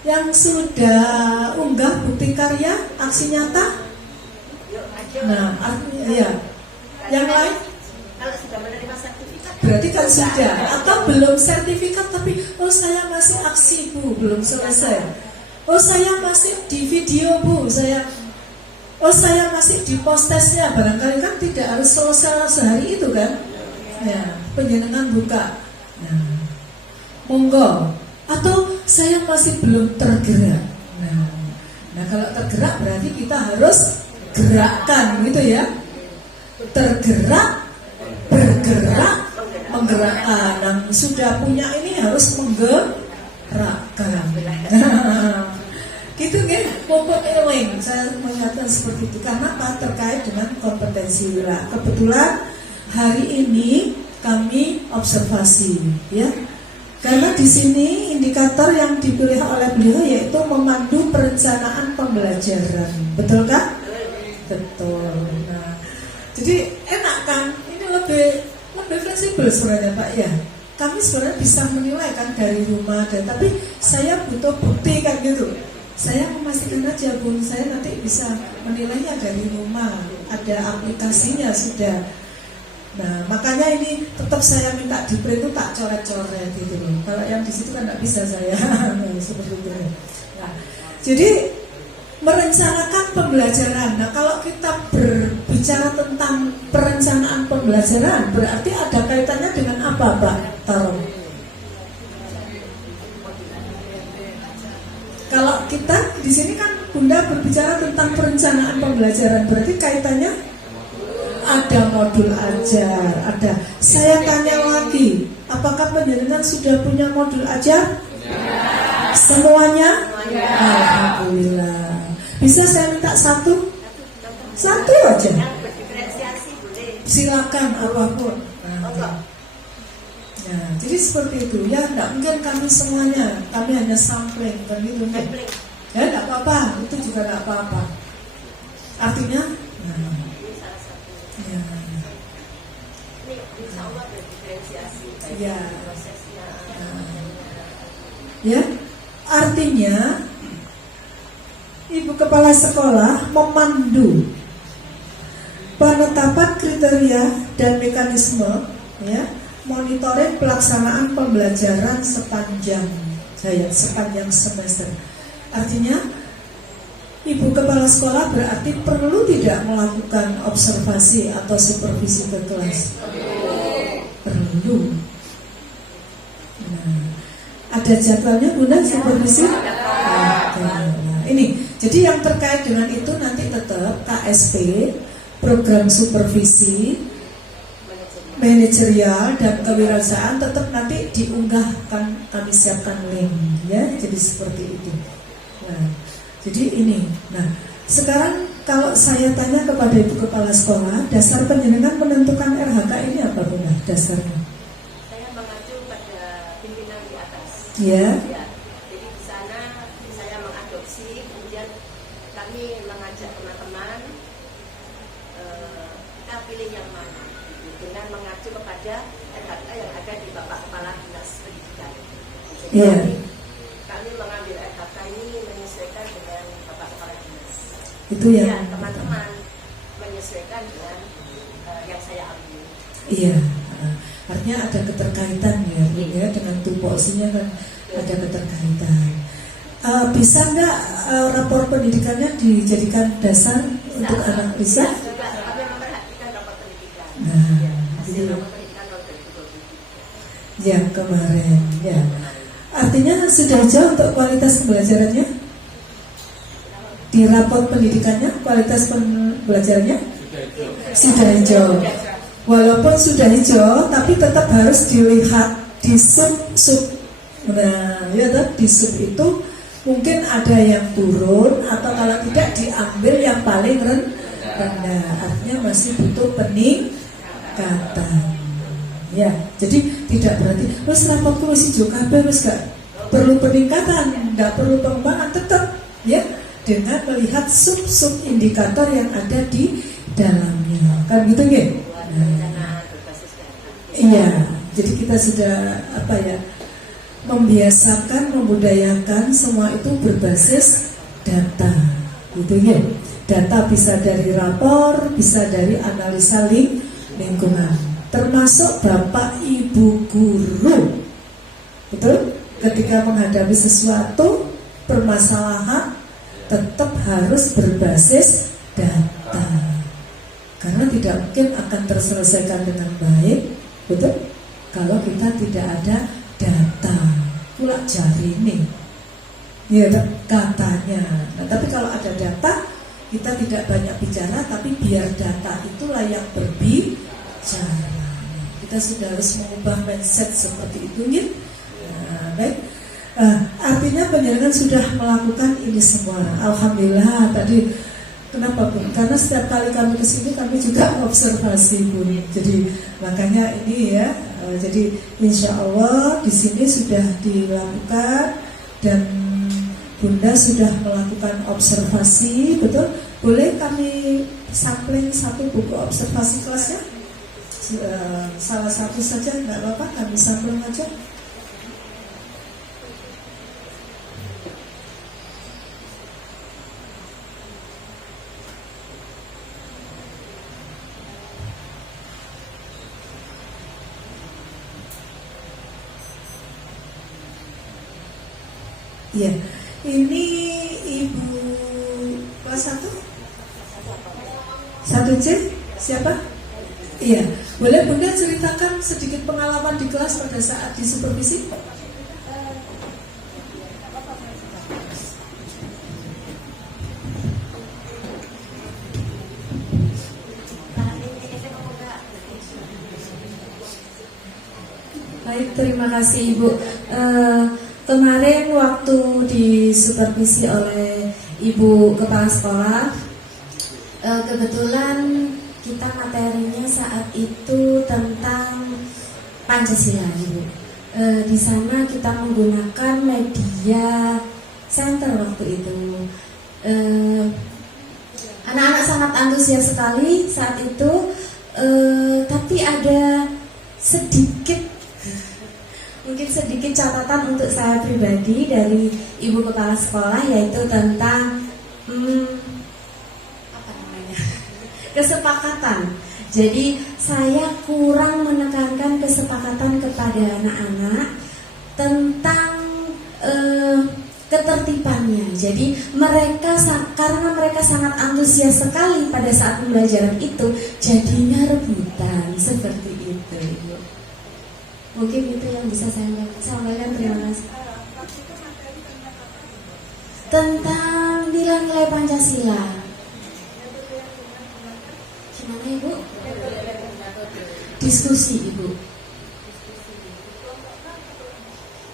yang sudah unggah bukti karya aksi nyata. Nah, ya. Yang lain kalau sudah menerima sertifikat berarti kan sudah, atau belum sertifikat tapi oh saya masih aksi Bu, belum selesai. Oh saya masih di video Bu, oh saya masih di postesnya, barangkali kan tidak harus selesai sehari itu kan. Ya, penjenengan buka. Monggo. Atau saya masih belum tergerak. Nah kalau tergerak berarti kita harus gerakkan gitu ya. Tergerak, bergerak, menggerakkan. Nah, sudah punya ini harus menggerakkan. Gitu kan, pokok eling saya mengatakan seperti itu karena apa? Terkait dengan kompetensi wira. Kebetulan hari ini kami observasi, ya. Karena di sini indikator yang dipilih oleh beliau yaitu memandu perencanaan pembelajaran, betul kan? Betul. Nah, jadi enak kan? Ini lebih fleksibel sebenarnya Pak ya. Kami sebenarnya bisa menilai kan dari rumah, tapi saya butuh bukti kan gitu. Saya memastikan aja Bun, saya nanti bisa menilainya dari rumah, ada aplikasinya sudah. Nah makanya ini tetap saya minta di print itu tak coret-coret gitu loh. Kalau yang di situ kan nggak bisa saya seperti itu. Nah, jadi merencanakan pembelajaran. Nah kalau kita berbicara tentang perencanaan pembelajaran, berarti ada kaitannya dengan apa Pak Tarong? Kalau kita di sini kan Bunda berbicara tentang perencanaan pembelajaran, berarti kaitannya ada modul ajar, ada. Saya tanya lagi, apakah penjenengan sudah punya modul ajar? Ya. Semuanya? Ya. Alhamdulillah. Bisa saya minta satu? Satu aja. Silakan apapun. Nah, jadi seperti itu ya, tidak mungkin kami semuanya, kami hanya sampling kan gitu kan. Ya tidak apa-apa, itu juga tidak apa-apa. Artinya, ya. Ya. Ya, artinya Ibu Kepala Sekolah memandu penetapan kriteria dan mekanisme ya. Monitoring pelaksanaan pembelajaran sepanjang semester. Artinya Ibu Kepala Sekolah berarti perlu tidak melakukan observasi atau supervisi ke kelas? Perlu. Nah, ada jadwalnya Bunda supervisi? Nah, ini. Jadi yang terkait dengan itu nanti tetap KSP, program supervisi, manajerial dan kewirausahaan tetap nanti diunggahkan, kami siapkan link ya, jadi seperti itu. Nah, jadi ini. Nah, sekarang kalau saya tanya kepada Ibu Kepala Sekolah, dasar penjenengan menentukan RHK ini apa Bunda dasarnya? Saya mengacu pada pimpinan di atas. Ya. Ya. Jadi di sana saya mengadopsi, kemudian kami mengajak teman-teman kita pilih yang mana dengan mengacu kepada RHK yang ada di Bapak Kepala Dinas Pendidikan. Jadi kami mengambil RHK ini menyesuaikan dengan Bapak Kepala Dinas. Itu ya. Teman-teman Iya, artinya ada keterkaitan ya dengan tupoksinya kan ada keterkaitan. Bisa nggak rapor pendidikannya dijadikan dasar untuk anak bisa? Tapi memperhatikan dapat pendidikan. Nah, Hasil gitu. dapat pendidikan tahun 2023. Yang kemarin, ya. Artinya sudah jauh untuk kualitas pembelajarannya? Di rapor pendidikannya, kualitas pembelajarannya? Sudah hijau. Walaupun sudah hijau, tapi tetap harus dilihat di sub. Nah, ya di sub itu mungkin ada yang turun atau kalau tidak diambil yang paling rendah. Artinya masih butuh peningkatan. Ya, jadi tidak berarti wes raporku wis hijau kabeh wis gak perlu peningkatan, nggak perlu pengembangan, tetap ya dengan melihat sub indikator yang ada di dalamnya, kan gitu ya. Rencana berbasis data. Iya, jadi kita sudah membiasakan, membudayakan semua itu berbasis data, gitu ya. Data bisa dari rapor, bisa dari analisa lingkungan, termasuk Bapak Ibu guru, betul? Ketika menghadapi sesuatu permasalahan, tetap harus berbasis data, karena tidak mungkin akan terselesaikan dengan baik, betul? Kalau kita tidak ada data, pula jari ini, ya katanya. Nah, tapi kalau ada data, kita tidak banyak bicara, tapi biar data itulah yang berbicara. Kita sudah harus mengubah mindset seperti itu, ya. Nah, baik. Artinya penjaringan sudah melakukan ini semua. Alhamdulillah tadi. Kenapa Bun? Karena setiap kali kami kesini kami juga observasi Bun. Jadi makanya ini ya. Jadi insya Allah di sini sudah dilakukan dan Bunda sudah melakukan observasi, betul? Boleh kami sampling satu buku observasi kelasnya? Salah satu saja nggak apa-apa, kami sampling aja. Iya, ini Ibu kelas 1? 1C? Siapa? Iya, boleh Bunda ceritakan sedikit pengalaman di kelas pada saat disupervisi? Baik, terima kasih Ibu. Kemarin waktu disupervisi oleh Ibu Kepala Sekolah, kebetulan kita materinya saat itu tentang Pancasila, Ibu. Di sana kita menggunakan media center waktu itu. Anak-anak sangat antusias sekali saat itu, tapi ada mungkin sedikit catatan untuk saya pribadi dari Ibu Kepala Sekolah, yaitu tentang kesepakatan. Jadi saya kurang menekankan kesepakatan kepada anak-anak tentang ketertibannya. Jadi karena mereka sangat antusias sekali pada saat pembelajaran itu, jadinya rebutan seperti itu. Mungkin itu yang bisa saya sampaikan. Terima kasih. Tentang nilai-nilai Pancasila. Gimana Ibu? Diskusi Ibu.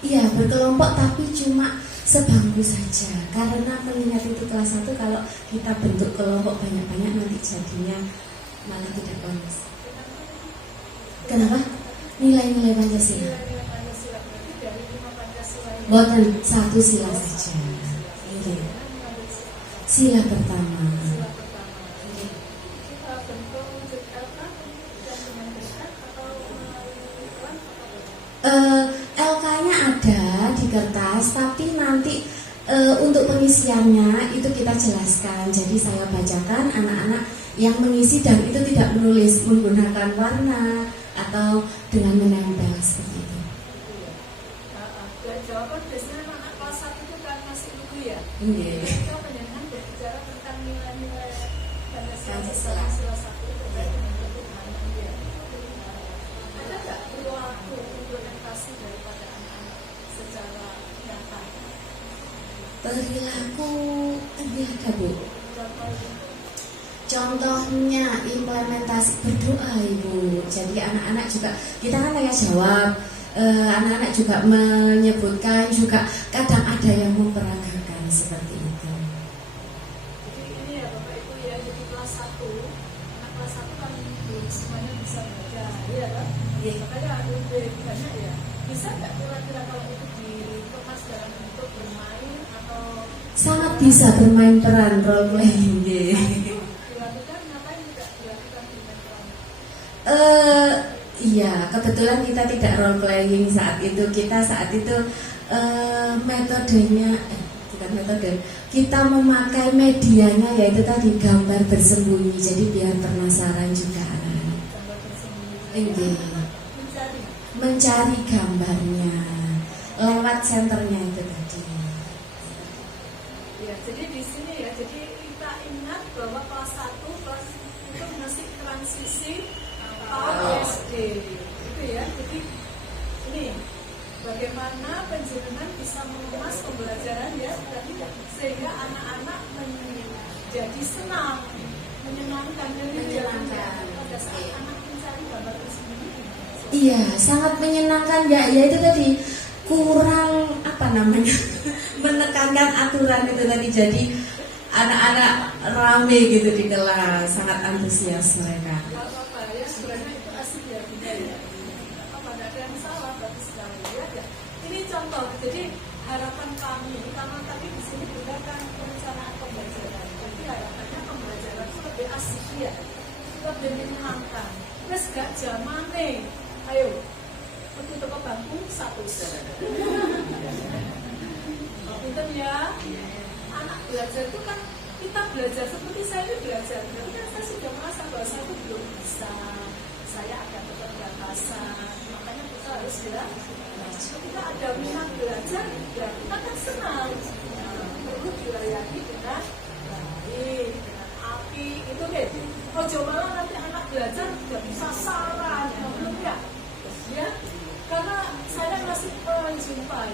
Iya, berkelompok tapi cuma sebangku saja. Karena mengingat itu kelas 1, kalau kita bentuk kelompok banyak-banyak nanti jadinya malah tidak bagus. Kenapa? Nilai-nilai Pancasila. Bukan satu sila saja. Ini sila pertama. LK-nya ada di kertas, tapi nanti untuk pengisiannya itu kita jelaskan. Jadi saya bacakan anak-anak yang mengisi dan itu tidak menulis menggunakan warna, atau dengan menempel seperti itu. Jawaban biasanya anak kelas 1 itu kan masih lugu ya. Iya. Kita penyanyian berbicara tentang nilai-nilai Pancasila satu terkait dengan ketuhanan dia. Ada nggak perilaku implementasi daripada anak-anak secara nyata? Perilaku ada Bu. Contohnya implementasi berdoa Ibu. Jadi anak-anak juga kita kan tanya jawab. Anak-anak juga menyebutkan juga kadang ada yang memperagakan seperti itu. Jadi ini ya Bapak Ibu ya, jadi kelas 1 anak kelas 1 kan belum semuanya bisa baca ya kan? Iya. Makanya lebih banyak ya. Bisa nggak kira-kira kalau itu dikemas dalam bentuk bermain atau Sangat bisa bermain peran role playing. dilakukan, ngapain tidak dilakukan di metron? Iya, kebetulan kita tidak role playing saat itu. Kita saat itu metodenya bukan metode. Kita memakai medianya yaitu tadi gambar bersembunyi. Jadi biar penasaran juga anak-anak. Gambar bersembunyi. Mencari gambarnya lewat senternya itu tadi. Ya, jadi di sini ya, jadi kita ingat bahwa kelas 1 kelas itu masih transisi tahun SD, itu ya. Jadi ini bagaimana penjenengan bisa mengemas pembelajaran ya tadi sehingga anak-anak menjadi senang, menyenangkan dan menyenangkan pada saat anak mencari gambar tersebut. Iya, sangat menyenangkan ya. Ya itu tadi kurang apa namanya menekankan aturan itu tadi. Jadi anak-anak rame gitu di kelas, sangat antusias mereka. Apa ya sebenarnya itu asik ya bunda ya. Apa ada yang salah bagus sekali ya. Ini contoh. Jadi harapan kami karena tadi di sini juga kan perencanaan pembelajaran. Jadi harapannya pembelajaran itu lebih asik ya, lebih menyenangkan. Terus gak jamane. Ayo, pergi ke bangku 1. Pinter ya. Anak belajar itu kan kita belajar seperti saya ini belajar. Tapi kan saya sudah merasa bahwa saya itu belum bisa. Saya ada keterbatasan. Makanya kita harus belajar. Kita ada minat belajar, ya kita kan senang. Perlu dilayani dengan baik, dengan api. Itu deh. Ojo malah nanti anak belajar tidak bisa salah, belum ya. Ya, karena saya masih menjumpai,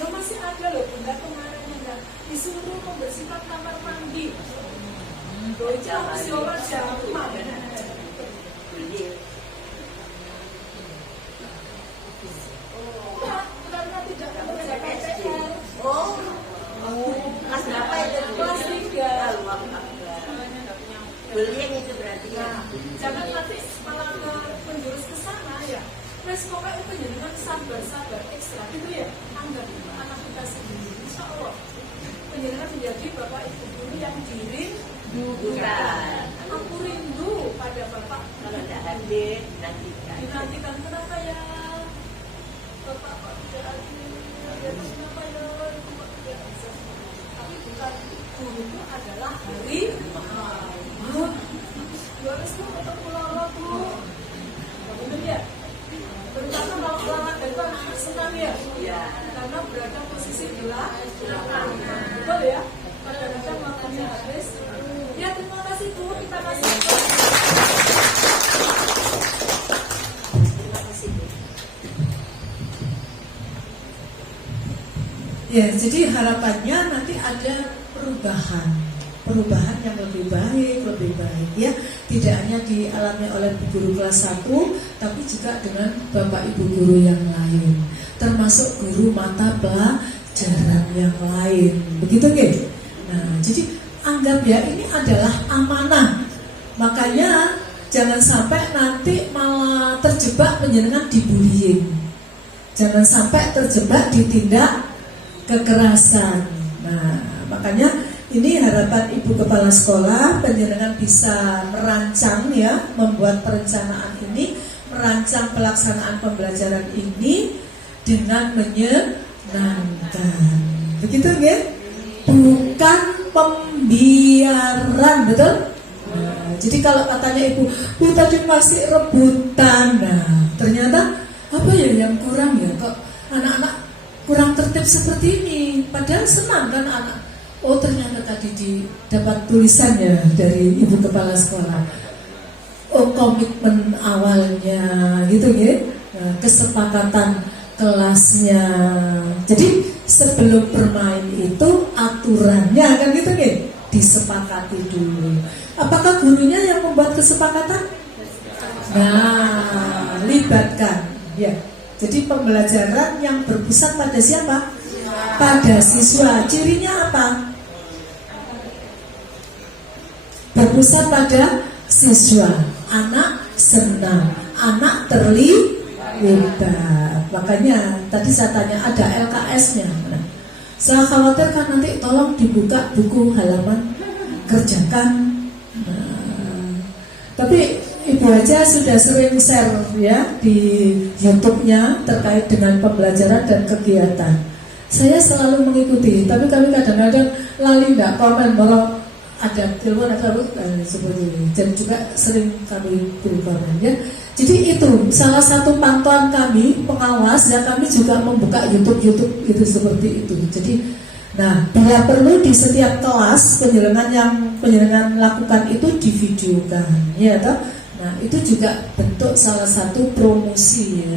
lo masih ada loh bunda kemarin yang disuruh membersihkan kamar mandi. Loh itu masih orang Jerman. Karena tidak mengerjakan PR. Kelas berapa itu? Kelas 3. Bullying itu berarti ya. Jangan nanti malah menjurus ke sana ya. Terus pokoknya penjenengan sabar ekstra gitu ya. Anggap itu anak kita sendiri. Insya Allah penjenengan menjadi bapak ibu guru yang Bukan. Aku rindu pada bapak. Kalau tidak hadir dinantikan. Dinantikan kenapa ya? Bapak kok tidak hadir? Ya kenapa ya? Kok tidak bisa? Tapi bukan guru itu adalah hari. Harus ketemu lama Bu. Benar ya? Terutama kalau olahraga itu anak-anak senang ya. Iya. Karena berada posisi belakang. Betul ya? Kadang-kadang waktunya habis. Ya terima kasih Bu. Kita kasih. Terima kasih Bu. Ya, jadi harapannya nanti ada perubahan yang lebih baik ya. Tidak hanya dialami oleh guru kelas 1, tapi juga dengan bapak ibu guru yang lain, termasuk guru mata pelajaran yang lain. Begitu nggih? Nah, jadi anggap ya ini adalah amanah. Makanya jangan sampai nanti malah terjebak penjenengan dibullying. Jangan sampai terjebak ditindak kekerasan. Nah, makanya ini harapan Ibu Kepala Sekolah, penjenengan bisa merancang ya, membuat perencanaan ini, merancang pelaksanaan pembelajaran ini dengan menyenangkan. Begitu nggih? Bukan pembiaran, betul? Nah, jadi kalau katanya ibu, bu tadi masih rebutan. Nah, ternyata apa ya yang kurang ya? Kok anak-anak kurang tertib seperti ini? Padahal senang kan anak. Oh ternyata tadi dapat tulisannya dari ibu kepala sekolah. Oh komitmen awalnya gitu ya, kesepakatan kelasnya. Jadi sebelum bermain itu aturannya kan gitu ya, disepakati dulu. Apakah gurunya yang membuat kesepakatan? Nah, libatkan ya. Jadi pembelajaran yang berpusat pada siapa? Pada siswa. Cirinya apa? Berpusat pada siswa. Anak senang, anak terlibat. Makanya tadi saya tanya ada LKS-nya. Saya khawatir kan nanti tolong dibuka buku halaman kerjakan. Tapi ibu aja sudah sering share ya di YouTube-nya terkait dengan pembelajaran dan kegiatan. Saya selalu mengikuti, tapi kami kadang-kadang lali nggak komen, malah ada telepon atau seperti ini. Dan juga sering kami beri komen ya. Jadi itu salah satu pantauan kami pengawas ya, kami juga membuka YouTube itu seperti itu. Jadi nah, bila perlu di setiap kelas penyelenggaraan lakukan itu divideokan, ya toh. Nah, itu juga bentuk salah satu promosi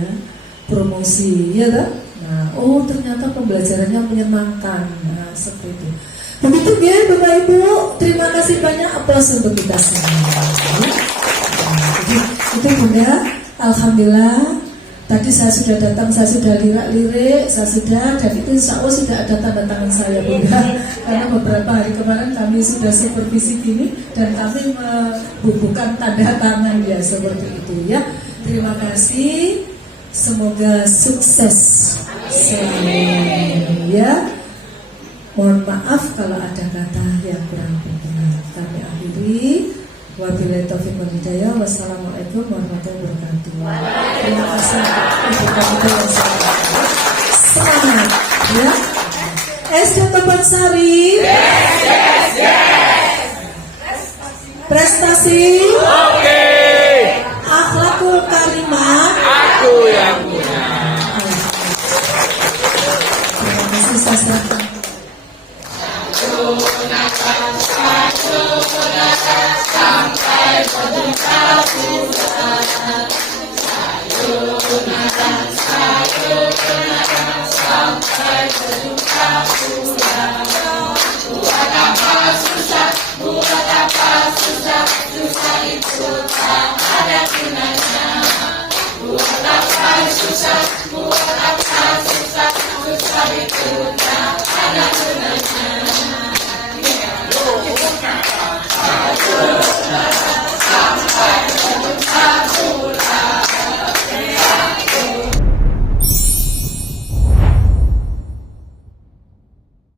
ya, toh. Nah, oh ternyata pembelajarannya menyenangkan, nah, seperti itu. Begitu ya, Bapak Ibu, terima kasih banyak, aplaus untuk kita semua. Nah, jadi itu Bunda, alhamdulillah. Tadi saya sudah datang, saya sudah lirik, saya sudah, dan itu insya Allah sudah ada tanda tangan saya Bunda. Karena beberapa hari kemarin kami sudah supervisi gini, dan kami membubuhkan tanda tangan ya, seperti itu ya. Terima kasih, semoga sukses selalu ya. Mohon maaf kalau ada kata yang kurang berkenan. Kami akhiri. Wabillahi taufiq wal hidayah. Wassalamualaikum warahmatullahi wabarakatuh. Terima kasih untuk ibu kami yang semangat ya. SD Tabansari. Prestasi. Oke. Akhlakul karimah. Aku yang punya. Terima kasih saya. Sampai berjumpa buat apa susah, susah itu tak ada gunanya. Buat apa susah, susah itu tak ada gunanya.